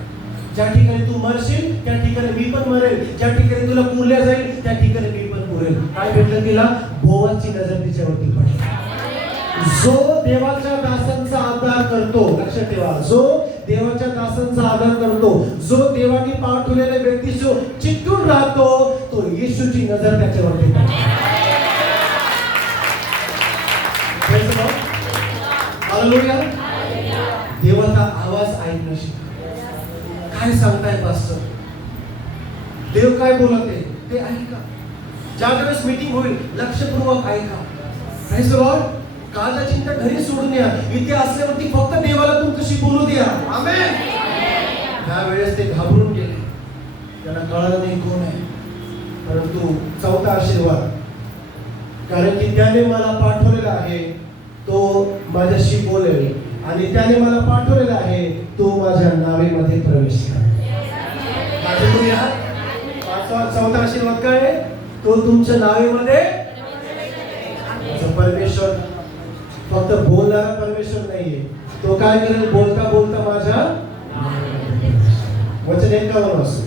ज्या ठिकाणी तू मरशील त्या ठिकाणी मी पण मरेल. ज्या ठिकाणी तुला पुरल्या जाईल त्या ठिकाणी मी पण पुरेल. काय भेटलं तिला? बोवाची नजर तिच्यावरती पडली. जो देवाच्या दासांचा आदर करतो, लक्षात ठेवा, जो देवाच्या दासांचा आदर करतो, जो देवाने पाठवलेल्या व्यक्ती जो चिकटून राहतो, तो येशूची नजर त्याच्यावरती पडते. हालेलुया. देवाचा आवाज ऐकणं शिका. काय सांगताय पास्टर, देव काय बोलत आहे ते ऐका. ज्या वेळेस मीटिंग होईल लक्षपूर्वक ऐका. Praise the Lord. काळजा चिंता घरी सोडून या. इथे असल्यावरती फक्त देवाला तुमच्याशी बोलू द्या. आमेन. त्यावेळेस ते घाबरून गेले, त्यांना कळलं नाही कोण आहे. परंतु चौथा आशीर्वाद, कारण की त्याने मला पाठवलेला आहे तो माझ्याशी बोलेल आणि त्याने मला पाठवलेला आहे तो माझ्या नावेमध्ये प्रवेश करेल. हालेलुया. चौथा आशीर्वाद काय आहे? तो तुमच्या नावेमध्ये. परमेश्वर फक्त बोलणारा परमेश्वर नाहीये. तो काय करेल? बोलता बोलता माझ्या वचन 51 असो.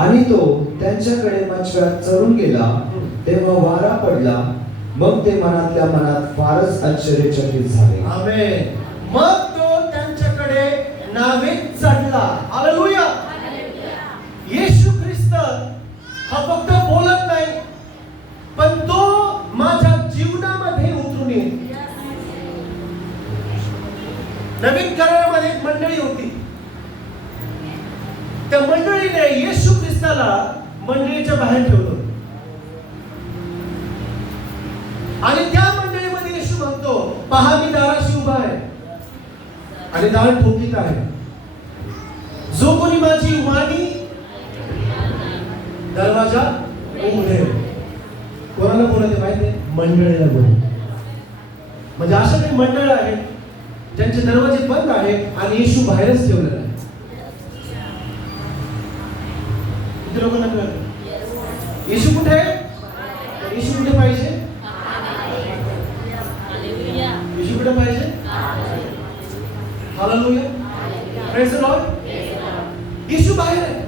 आणि तो त्यांच्याकडे मचव्यात चढून गेला, तेव्हा वारा पडला. मग ते मनातल्या मनात फारच आश्चर्यचकित झाले. आमेन. मग तो त्यांच्याकडे नावेत चढला. हालेलुया. येशू ख्रिस्त हा फक्त बोलत नाही, पण तो माझ्या जीवनामध्ये उतरून येईल. नवीन करारामध्ये एक मंडळी होती. त्या मंडळीने येशू ख्रिस्ताला मंडळीच्या बाहेर ठेवलं आणि त्या मंडळीमध्ये येशू म्हणतो, पहा मी दाराशी उभा आहे आणि दार ठोकीत आहे. जो कोणी माझी वाणी दरवाजा उघडेल. कोणाला बोलते माहिती? मंडळीला बोल. म्हणजे अशा काही मंडळ आहेत ज्यांचे दरवाजे बंद आहे आणि येशू बाहेरच ठेवलेला आहे. किती लोकांना कळलं? येशू कुठे आहे? येशू कुठे पाहिजे? येशू कुठे पाहिजे? हालेलुया. Praise the Lord. येशू बाहेर आहे.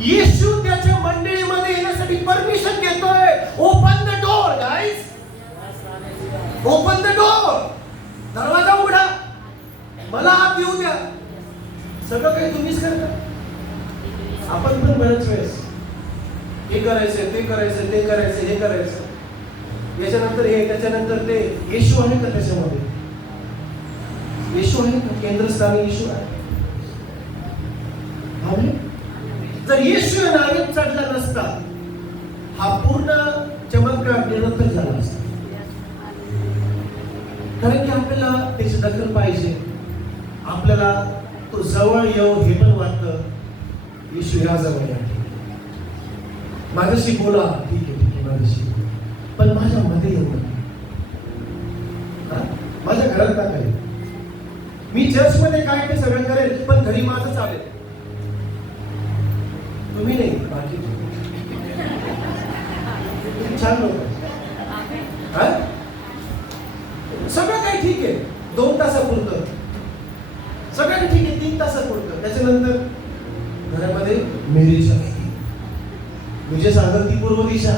येशू त्याच्या मंडळीमध्ये येण्यासाठी परमिशन घेतोय. Open the door guys. Open the door. दरवाजा उघडा, मला आत येऊ द्या. सगळं काही तुम्हीच करता. आपण पण बरेच वेळेस हे करायचं, ते करायचं, ते करायचं, हे करायचं, याच्यानंतर हे, त्याच्यानंतर ते. येशू आहे का त्याच्यामध्ये? येशू आहे का? केंद्रस्थानी येशू आहे. जर येशू नावेत चढला नसता, हा पूर्ण चमत्कार निरर्थक झाला असता. कारण की आपल्याला त्याची दखल पाहिजे. आपल्याला तो जवळ येऊ हे पण वाटतं. येशू या जवळ या, माझ्याशी बोला. ठीक आहे माझ्याशी, पण माझ्या मध्ये येऊ नका. माझ्या घरात का करेल? मी चर्च मध्ये काय ते सगळं करेल, पण घरी माझं चालेल. तुम्ही नाही, बाकी छान लोक. सगळं काही ठीक आहे 2 तासापुरतं, सगळं ठीक आहे 3 तासापुरतं. त्याच्यानंतर घरामध्ये मेरीच्या मी जे सांगत ती पूर्व दिशा,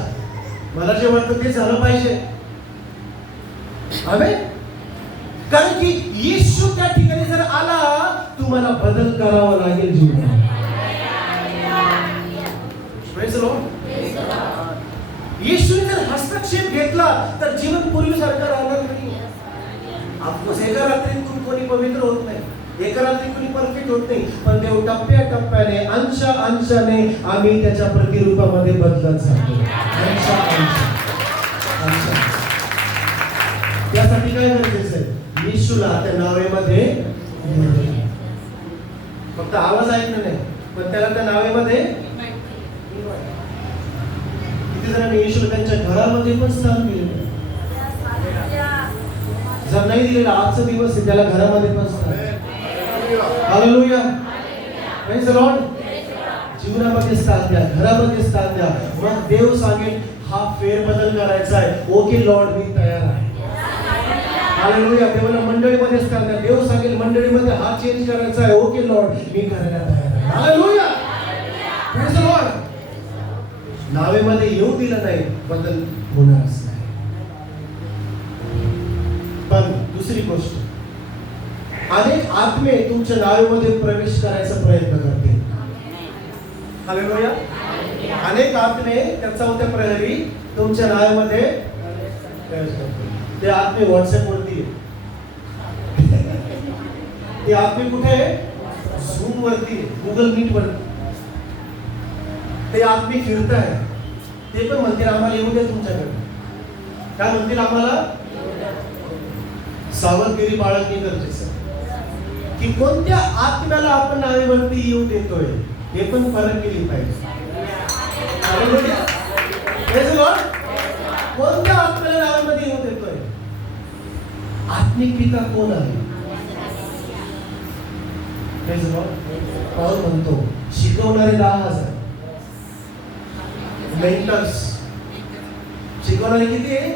मला जे वाटतं ते झालं पाहिजे. आमेन. कारण की येशू त्या ठिकाणी जर आला, तुम्हाला बदल करावा लागेल जीवनात. Praise the Lord. येशूने जर हस्तक्षेप घेतला तर जीवन पूर्वीसारखं राहणार नाही. ऑफकोर्स एका रात्रीतून कोणी पवित्र होत नाही, एका रात्री कोणी परफेक्ट होत नाही, पण देव टप्प्याटप्प्याने अंशाने आम्ही त्याच्या प्रतिरूपामध्ये बदलत जातो. अंश. त्यासाठी काय गरजेचं आहे? येशूला त्या नावेमध्ये फक्त आवाज ऐकणं नाही, पण त्याला त्या नावेमध्ये किती जणांनी येशूला त्यांच्या घरामध्ये पण स्थान दिलं. जर नाही दिलेला आजचा दिवस आहे, त्याला घरामध्ये पण स्थान. Hallelujah, praise the Lord. जीवनामध्ये स्थान द्या, घरामध्ये स्थान द्या. मग देव सांगेल हा फेरबदल करायचा आहे. ओके लॉर्ड, मी तयार आहे. हालेलुया. देवाला मंडळीमध्ये स्थान द्या. देव सांगेल मंडळीमध्ये हा चेंज करायचा आहे. ओके लॉर्ड, मी करायला तयार आहे. हालेलुया, प्रेज द लॉर्ड. नावेमध्ये येऊ दिलं नाही, बदल होणारच नाही. पण दुसरी गोष्ट, अनेक आत्मे तुमच्या नावेमध्ये प्रवेश करायचा प्रयत्न करतील. हालेलुया. अनेक आत्मे त्या चौथ्या प्रहरी तुमच्या नावेमध्ये प्रवेश करतील. ते आत्मे व्हॉट्सअप वरती आहे. ते आत्मे कुठे आहे? झूम वरती, गुगल मीट वरती. ते आत्मे फिरताय. ते पण म्हणतील आम्हाला येऊ द्या तुमच्याकडे. काय म्हणतील? आम्हाला सावधगिरी बाळगणे गरजेचं आहे की कोणत्या आत्म्याला आपण नावेवरती येऊ देतोय, हे पण फरक केली पाहिजे. कोणत्या आत्म्याला नावेमध्ये येऊ देतोय? आत्मिक पिता कोण आहे? पाऊल म्हणतो शिकवणारे 10,000, मेंटर्स शिकवणारे किती आहे?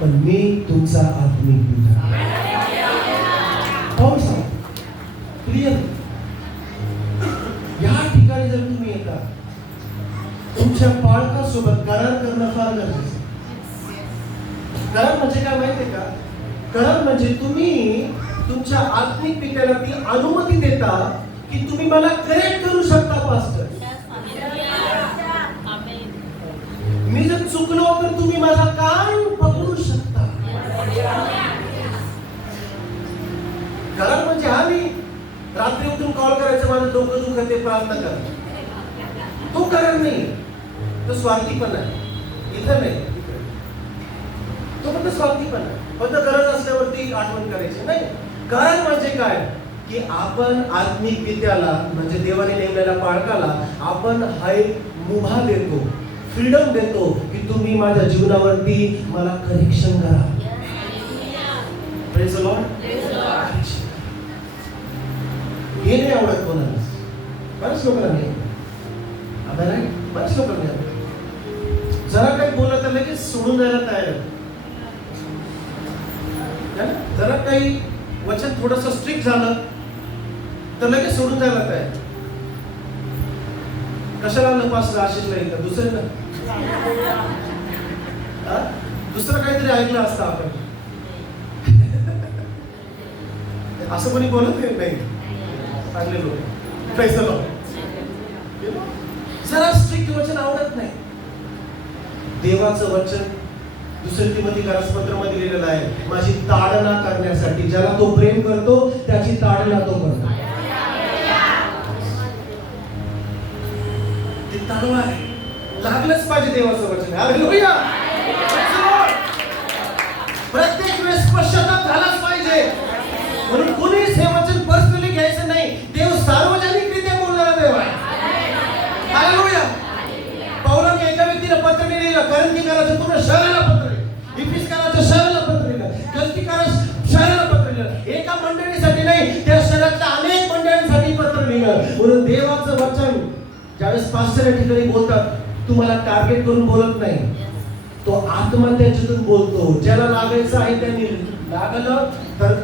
पण मी तुमचा आत्मिक पिता. पाऊल सांग क्लिअर. या ठिकाणी जर तुम्ही येता, तुमच्या पालकासोबत करार करणं फार गरजेचं. करार म्हणजे काय माहितीये का? करार म्हणजे तुम्ही तुमच्या आत्मिक पित्याला ती अनुमती देता की तुम्ही मला करेक्ट करू शकता पास्टर. मी जर चुकलो तर तुम्ही माझा कान पकडू शकता. करार म्हणजे हा मी रात्री उठून कॉल करायचं माझं डोकं दुखत ते प्रार्थना कर, तो करार नाही. तो स्वार्थीपणा आहे. इथं नाही, तो फक्त स्वार्थीपणा आहे. फक्त गरज असल्यावरती आठवण करायची नाही. करार म्हणजे काय की आपण आत्मिक पित्याला म्हणजे देवाने नेमलेल्या पालकाला आपण हा एक मुभा देतो, फ्रीडम देतो की तुम्ही माझ्या जीवनावरती मला कनेक्शन करा. Praise the Lord. हे नाही आवडत कोणाला. बऱ्याच लोकांना नाही. आता नाही, बऱ्याच लोकांना नाही. जरा काही बोललं तर लगेच सोडून जायला तयार आहे. जरा काही वचन थोडस स्ट्रिक्ट झालं तर लगेच सोडून जायला तयार. कशाला आलं पास्टर आशिषला येतं? दुसरं काहीतरी ऐकलं असतं आपण. असं कोणी बोलत नाही. चांगले लोक पैसा जरा स्ट्रिक्ट वचन आवडत नाही. देवाचं वचन 2 तिमोथेयुस पत्रामध्ये लिहिलेलं आहे, माझी ताडना करण्यासाठी. ज्याला तो प्रेम करतो त्याची ताडना तो करतो. ते तलवार आहे, लागलंच पाहिजे देवाचं वचन. हालेलुया. प्रत्येक वेळेस पश्चाताप झालाच पाहिजे. म्हणून कोणीच हे वचन पर्सनली घ्यायचं नाही. देव सार्वजनिकरित्या बोलणारा देव आहे. हालेलुया. पौलाने एका व्यक्तीला पत्र लिहिलं, करंथीकराच्या पूर्ण शहराला पत्र लिहिलं, इफिसकराच्या शहराला पत्र लिहिलं, गलतीकरा शहराला पत्र लिहिलं. एका मंडळीसाठी नाही, त्या शहरातल्या अनेक मंडळींसाठी पत्र लिहिलं. म्हणून देवाचं वचन ज्यावेळेस पास्टर या ठिकाणी बोलतात, तुम्हाला टार्गेट करून बोलत नाही. तो आत्मा त्याच्यातून बोलतो. ज्याला लागायचं आहे त्यांनी लागलं तर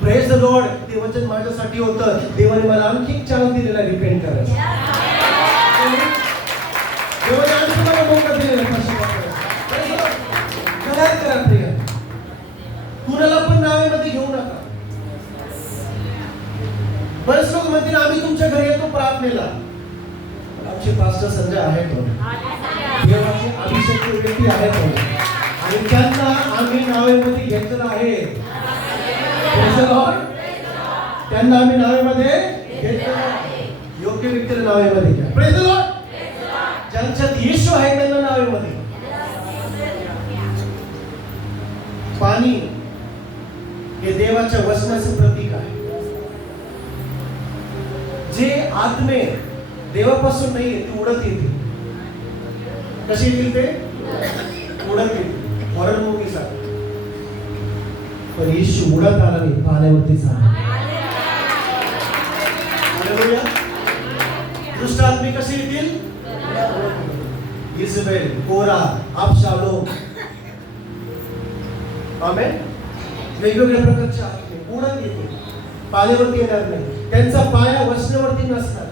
प्रेज द लॉर्ड. ते वचन माझ्यासाठी होतं. देवाने मला आणखी एक चान्स दिलेला रिपेंट करायचा. देवाने आणखी मला मौका दिलेला करार करा. प्रिय, कुणाला पण नावेमध्ये घेऊ नका. बरेच लोक म्हणतील आम्ही तुमच्या घरी येतो प्रार्थनेला. आमचे पास्टर संजय आहेत. देवाची अभिषेक व्यक्ती आहेत आणि त्यांना आम्ही नावेमध्ये घेतलेलं आहे. Praise the Lord. त्यांना आम्ही नावेमध्ये घेतलेलं आहे. योग्य व्यक्तीला नावेमध्ये घ्या. Praise the Lord. ज्यांच्यात येशू आहे त्यांना नावेमध्ये. पाणी हे देवाच्या वचनाचे प्रतीक आहे. जे आत्मे देवापासून नाही ते उडत येतील. कशी येतील ते? उडत येतील. हॉरर मूवी सारखं. पण येशू उडत आला नाही, पाण्यावरतीच आला. हालेलुया. दुष्ट आत्मे कशी येतील? इजबेल, कोरा, अबशालोम, आमेन. वेगवेगळ्या प्रकारचे आत्मे उडत येतील, पाण्यावरती येणार नाही. त्यांचा पाया वचनावरती नसणार,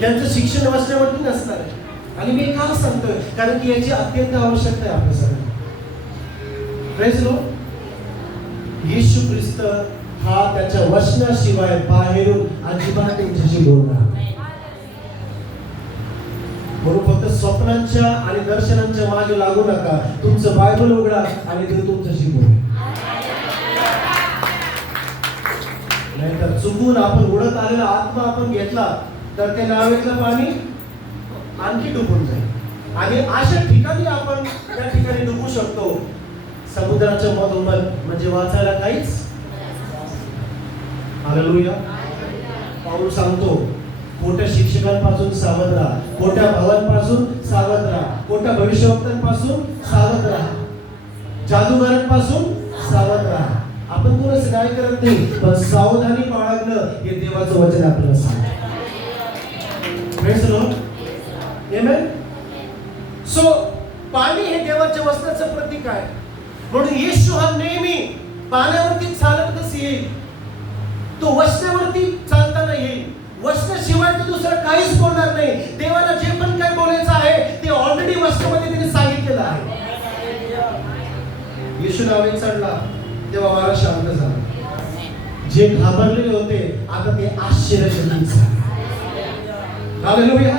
त्यांचं शिक्षण वचनावरती नसणार आहे. आणि मी का सांगतोय? कारण की याची अत्यंत आवश्यकता आहे आपल्या सगळ्यांना. Praise Lord. येशू ख्रिस्त हा त्याच्या वचनाशिवाय बाहेरून अजिबात त्यांच्याशी बोलणार. म्हणून फक्त स्वप्नांच्या आणि दर्शनांच्या मागे लागू नका. तुमचं बायबल उघडा आणि ते तुमच्याशी बोलेल. नाहीतर चुकून आपण उडत आलेला आत्मा आपण घेतला तर ते नावेतलं पाणी आणखी डुबून जाईल. आणि अशा ठिकाणी आपण त्या ठिकाणी डुबू शकतो समुद्राच्या मधोमध, म्हणजे वाचायला काहीच. हालेलुया. पाऊल सांगतो, खोट्या शिक्षकांपासून सावध राहा, खोट्या भावांपासून सावध राहा, खोट्या भविष्यवक्त्यांपासून सावध राहा, जादूगारांपासून सावध राहा. आपण कोणाच न्याय करत नाही, पण सावधानी बाळगणं हे देवाचं वचन आपल्याला सांगतं. Praise the Lord. Amen. So पाणी हे देवाच्या वचनाचं प्रतीक आहे. म्हणून येशू हा नेहमी पाण्यावरती चालतच येईल. तो वचनावरती चालताना येईल. वचनाशिवाय तो दुसरं काहीच बोलणार नाही. देवाला जे पण काय बोलायचं आहे ते ऑलरेडी वचनामध्ये त्यांनी सांगितलेलं आहे. येशू नावे चढला तेव्हा वारा शांत झाला. जे घाबरलेले होते आता ते आश्चर्यचकित झाले. हालेलुया.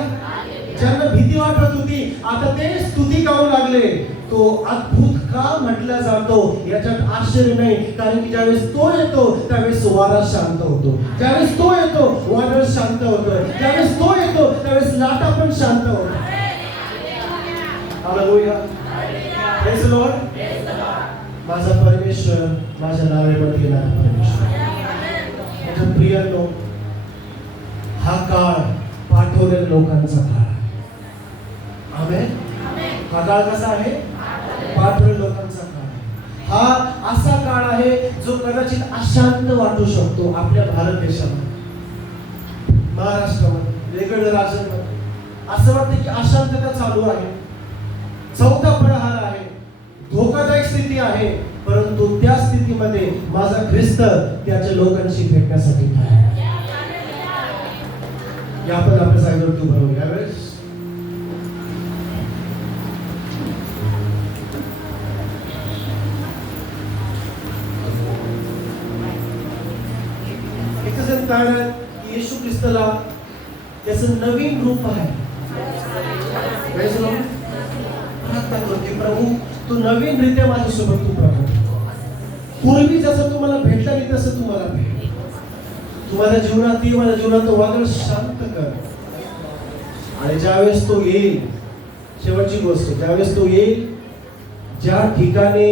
ज्यांना भीती वाटत होती आता ते स्तुती गाऊ लागले. तो अद्भुत का म्हटला जातो याच्यात आश्चर्य नाही, कारण की ज्यावेळेस तो येतो त्यावेळेस वारा शांत होतो. ज्यावेळेस तो येतो वादळ शांत होतं. ज्यावेळेस तो येतो त्यावेळेस लाटा पण शांत होतात. हालेलुया. Praise the Lord. माझा परमेश्वर माझ्या नावेमध्ये येणारा परमेश्वर. माझ्या प्रिय लोक, हा काळ पाठवलेल्या लोकांचा काळ. आमेन. हा काळ कसा आहे? पाठवलेल्या लोकांचा काळ. हा असा काळ आहे जो कदाचित अशांत वाटू शकतो आपल्या भारत देशामध्ये, महाराष्ट्रामध्ये, वेगवेगळ्या राज्यांमध्ये. असं वाटतं की अशांतता चालू आहे, चौथा प्रहार आहे, धोकादायक स्थिती आहे. परंतु त्या स्थितीमध्ये माझा ख्रिस्त त्याच्या लोकांशी भेटण्यासाठी आहे. आपण आपल्या जागेवरती उभं राहू. यावेळेस येशू ख्रिस्ताला त्याचं नवीन रूप आहे. प्रार्थना करते, प्रभू तू नवीन रित्या माझ्यासोबत तू प्रकट. पूर्वी जसं तुम्हाला भेटला नाही तसं तुम्हाला भेट. तुम्हाला जीवनात ये, माझ्या जीवनात वादळ शांत कर. आणि ज्यावेळेस तो येईल, शेवटची गोष्ट, ज्यावेळेस तो येईल ज्या ठिकाणी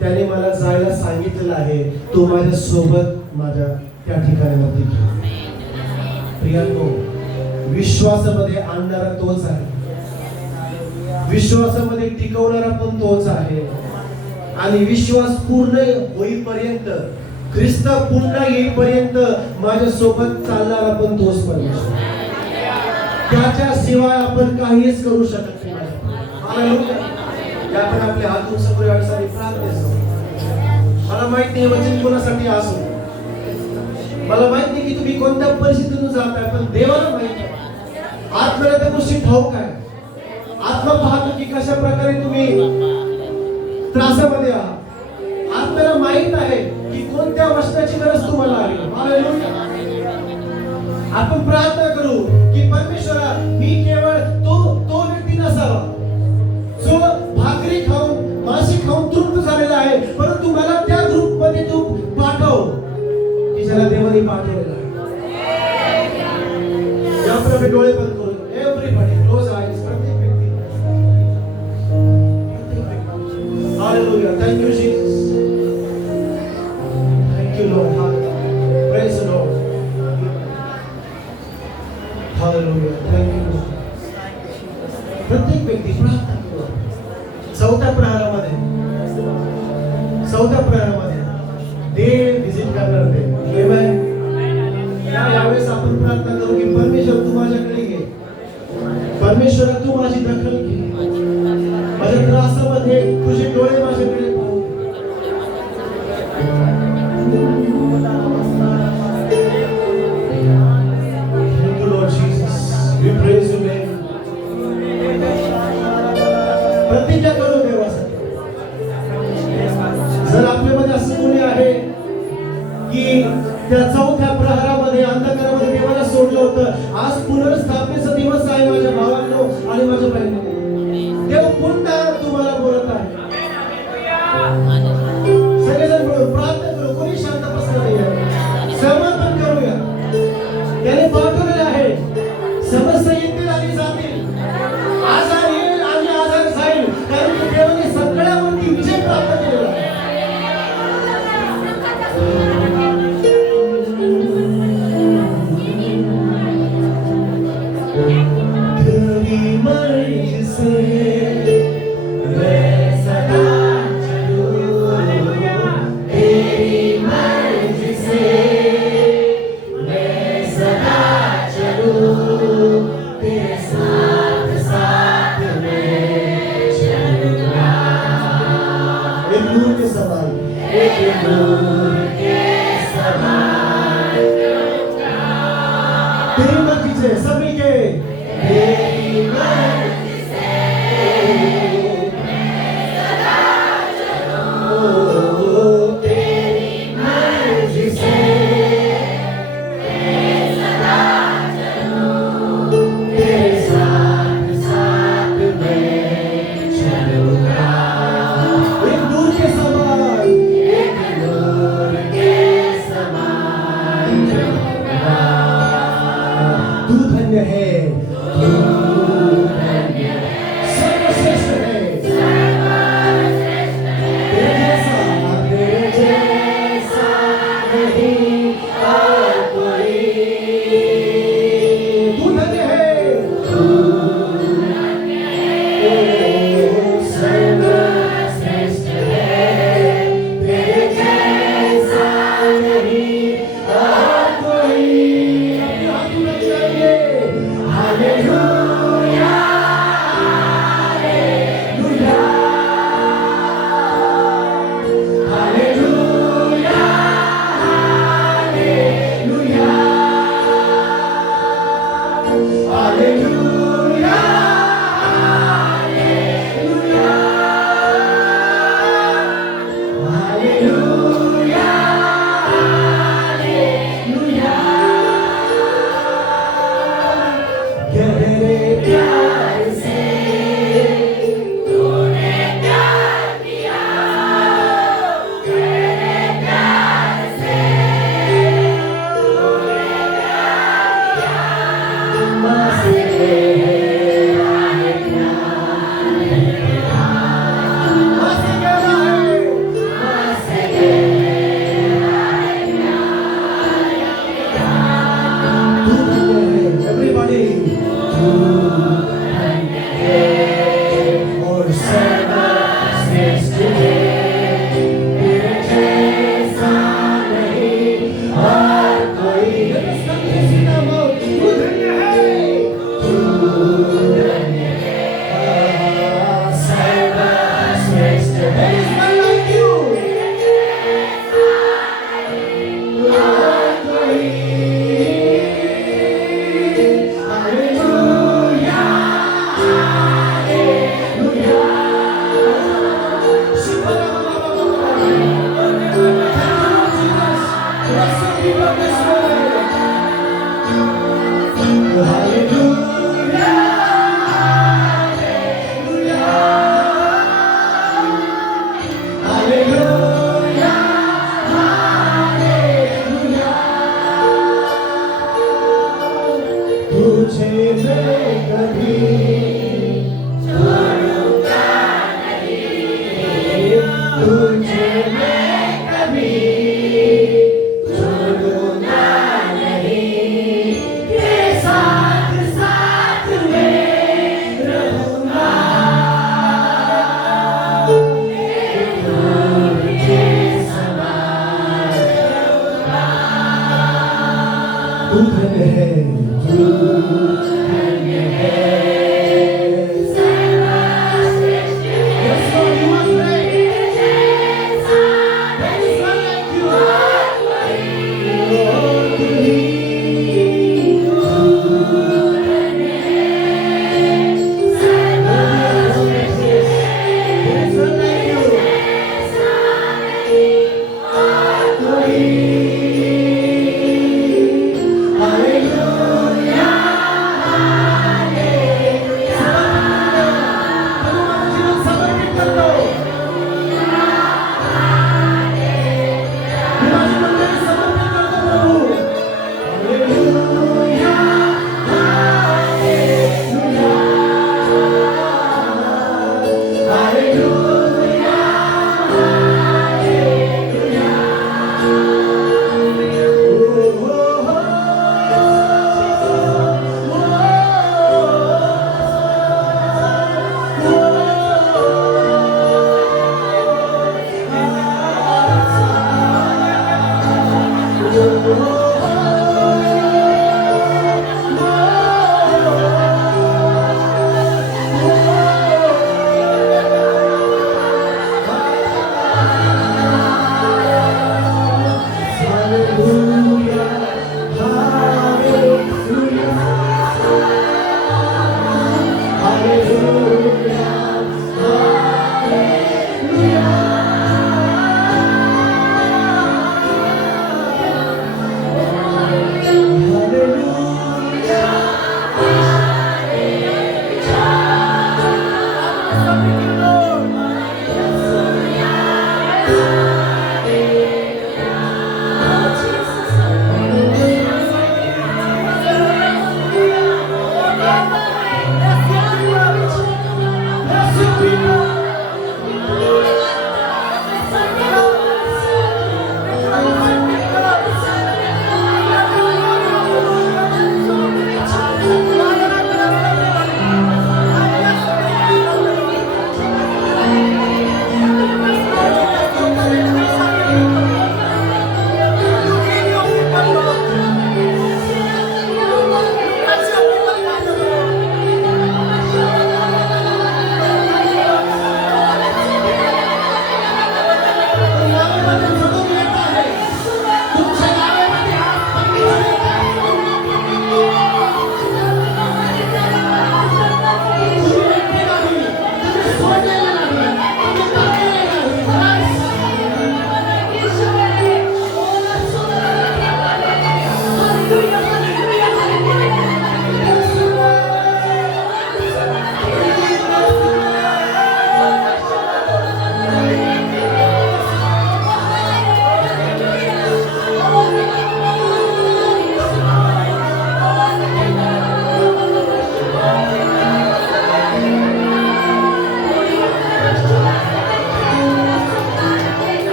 त्याने मला जायला सांगितलेलं आहे तो माझ्या सोबत माझ्या त्या ठिकाणावरती घेऊन. प्रियांनो, विश्वासामध्ये आणणारा तोच आहे, विश्वासामध्ये टिकवणारा पण तोच आहे. आणि विश्वास पूर्ण होईपर्यंत, ख्रिस्त पुन्हा येईपर्यंत माझ्या सोबत चालणारा पण तोच परमेश्वर. त्याच्या शिवाय आपण काहीच करू शकत नाही. आपण आपले हात समोर यासाठी प्रार्थना. मला माहित नाही वचन कोणासाठी असो, मला माहित नाही की तुम्ही कोणत्या परिस्थितीतून जाताय, पण देवाला माहित आहे. आत्म्याला त्या गोष्टी ठाऊक आहे. आत्मा पाहतो की कशा प्रकारे तुम्ही त्रासामध्ये आहात. आत्म्याला माहित आहे की कोणत्या वचनाची गरज तुम्हाला आहे. हालेलुया. आपण प्रार्थना करू की परमेश्वरा, मी केवळ तो व्यक्ती नसावा, Hallelujah. Thank you, Jesus. Thank you, Lord. Hallelujah. Praise the Lord. Hallelujah. Thank you, Lord. प्रत्येक व्यक्ती प्रार्थना करू. चौथ्या प्रहरामध्ये देव विजिट करणार ते. Amen. यावेळेस आपण प्रार्थना करू की परमेश्वर तू माझ्याकडे ये. परमेश्वरा तू माझी दखल घे. माझ्या त्रासामध्ये तुझे डोळे माझ्याकडे पाहू. Thank you, Lord Jesus. We praise your name. प्रतिज्ञा करू देवासाठी. जर आपल्यामध्ये असं कोणी आहे की त्या चौथ्या प्रहरामध्ये अंधकारामध्ये देवाला सोडलं होतं, आज पुनर्स्थापनेचा दिवस आहे माझ्या भावांनो आणि माझ्या बहिणींनो. देव पुन्हा तुम्हाला बोलत आहे. सगळेजण मिळून प्रार्थना करू. कोणी शांत बसलं नाही. समर्पण करूया. त्याने पाठवलेलं आहे. समस्या येतील आणि जातील. आजार येईल आणि आजार जाईल. कारण की देवाने सगळ्यावरती विजय प्राप्त केलेला आहे. तेरी मर्जी से मैं सदा चलूं. तेरी मर्जी से मैं सदा चलूं. तेरे साथ साथ मैं चलूंगा. एक नूर के समान. एक नूर के समान. तेरी मर्जी से सभी के. तेरी मर्जी से मैं सदा चलूं. तेरी मर्जी से मैं सदा चलूं. तेरे साथ साथ मैं चलूंगा. एक नूर के समान. एक नूर के समान.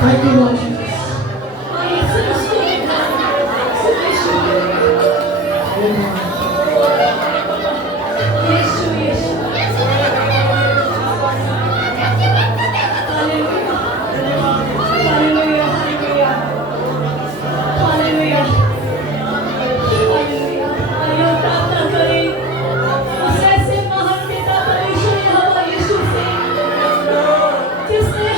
Thank you, Lord Jesus. Amen. जिसने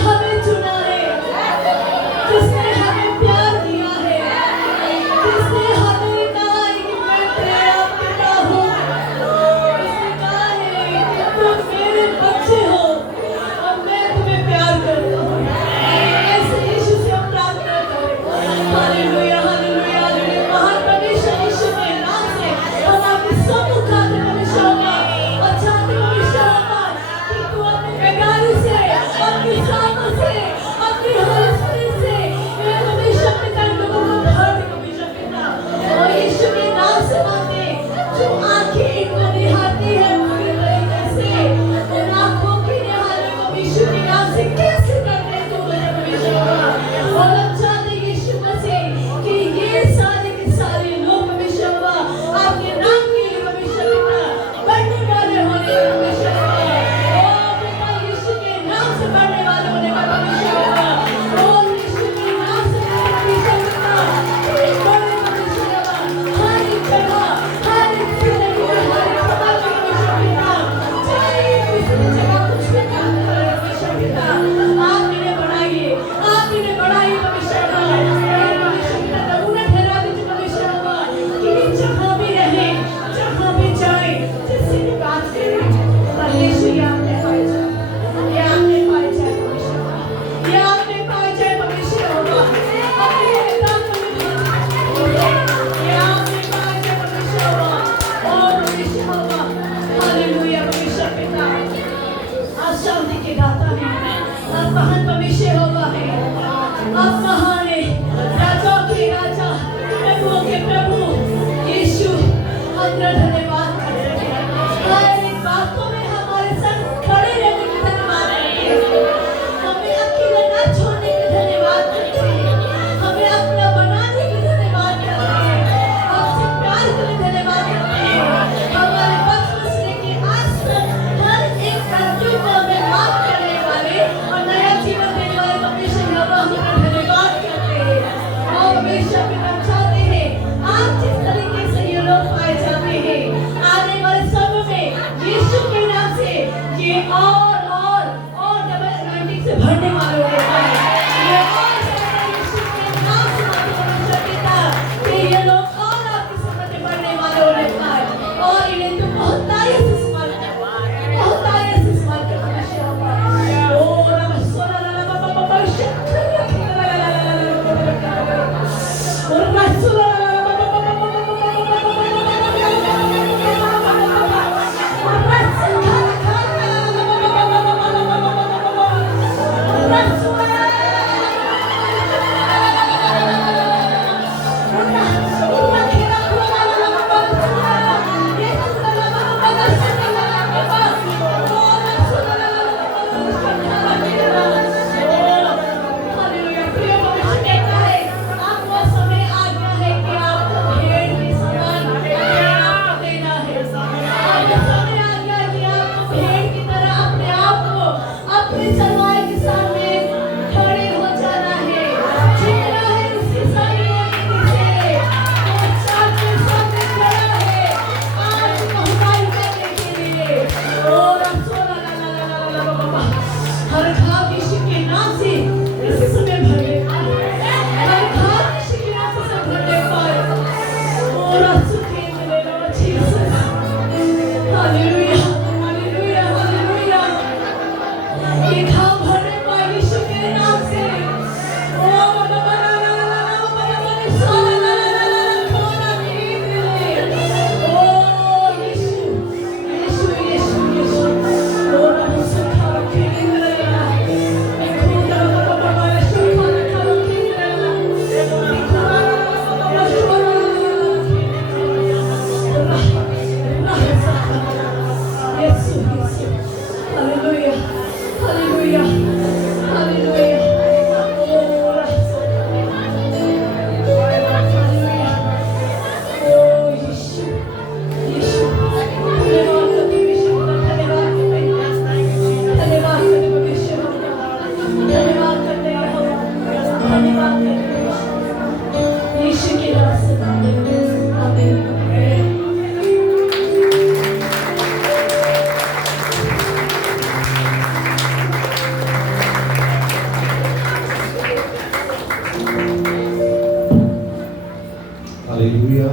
हालेलुया.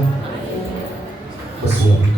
बसूया.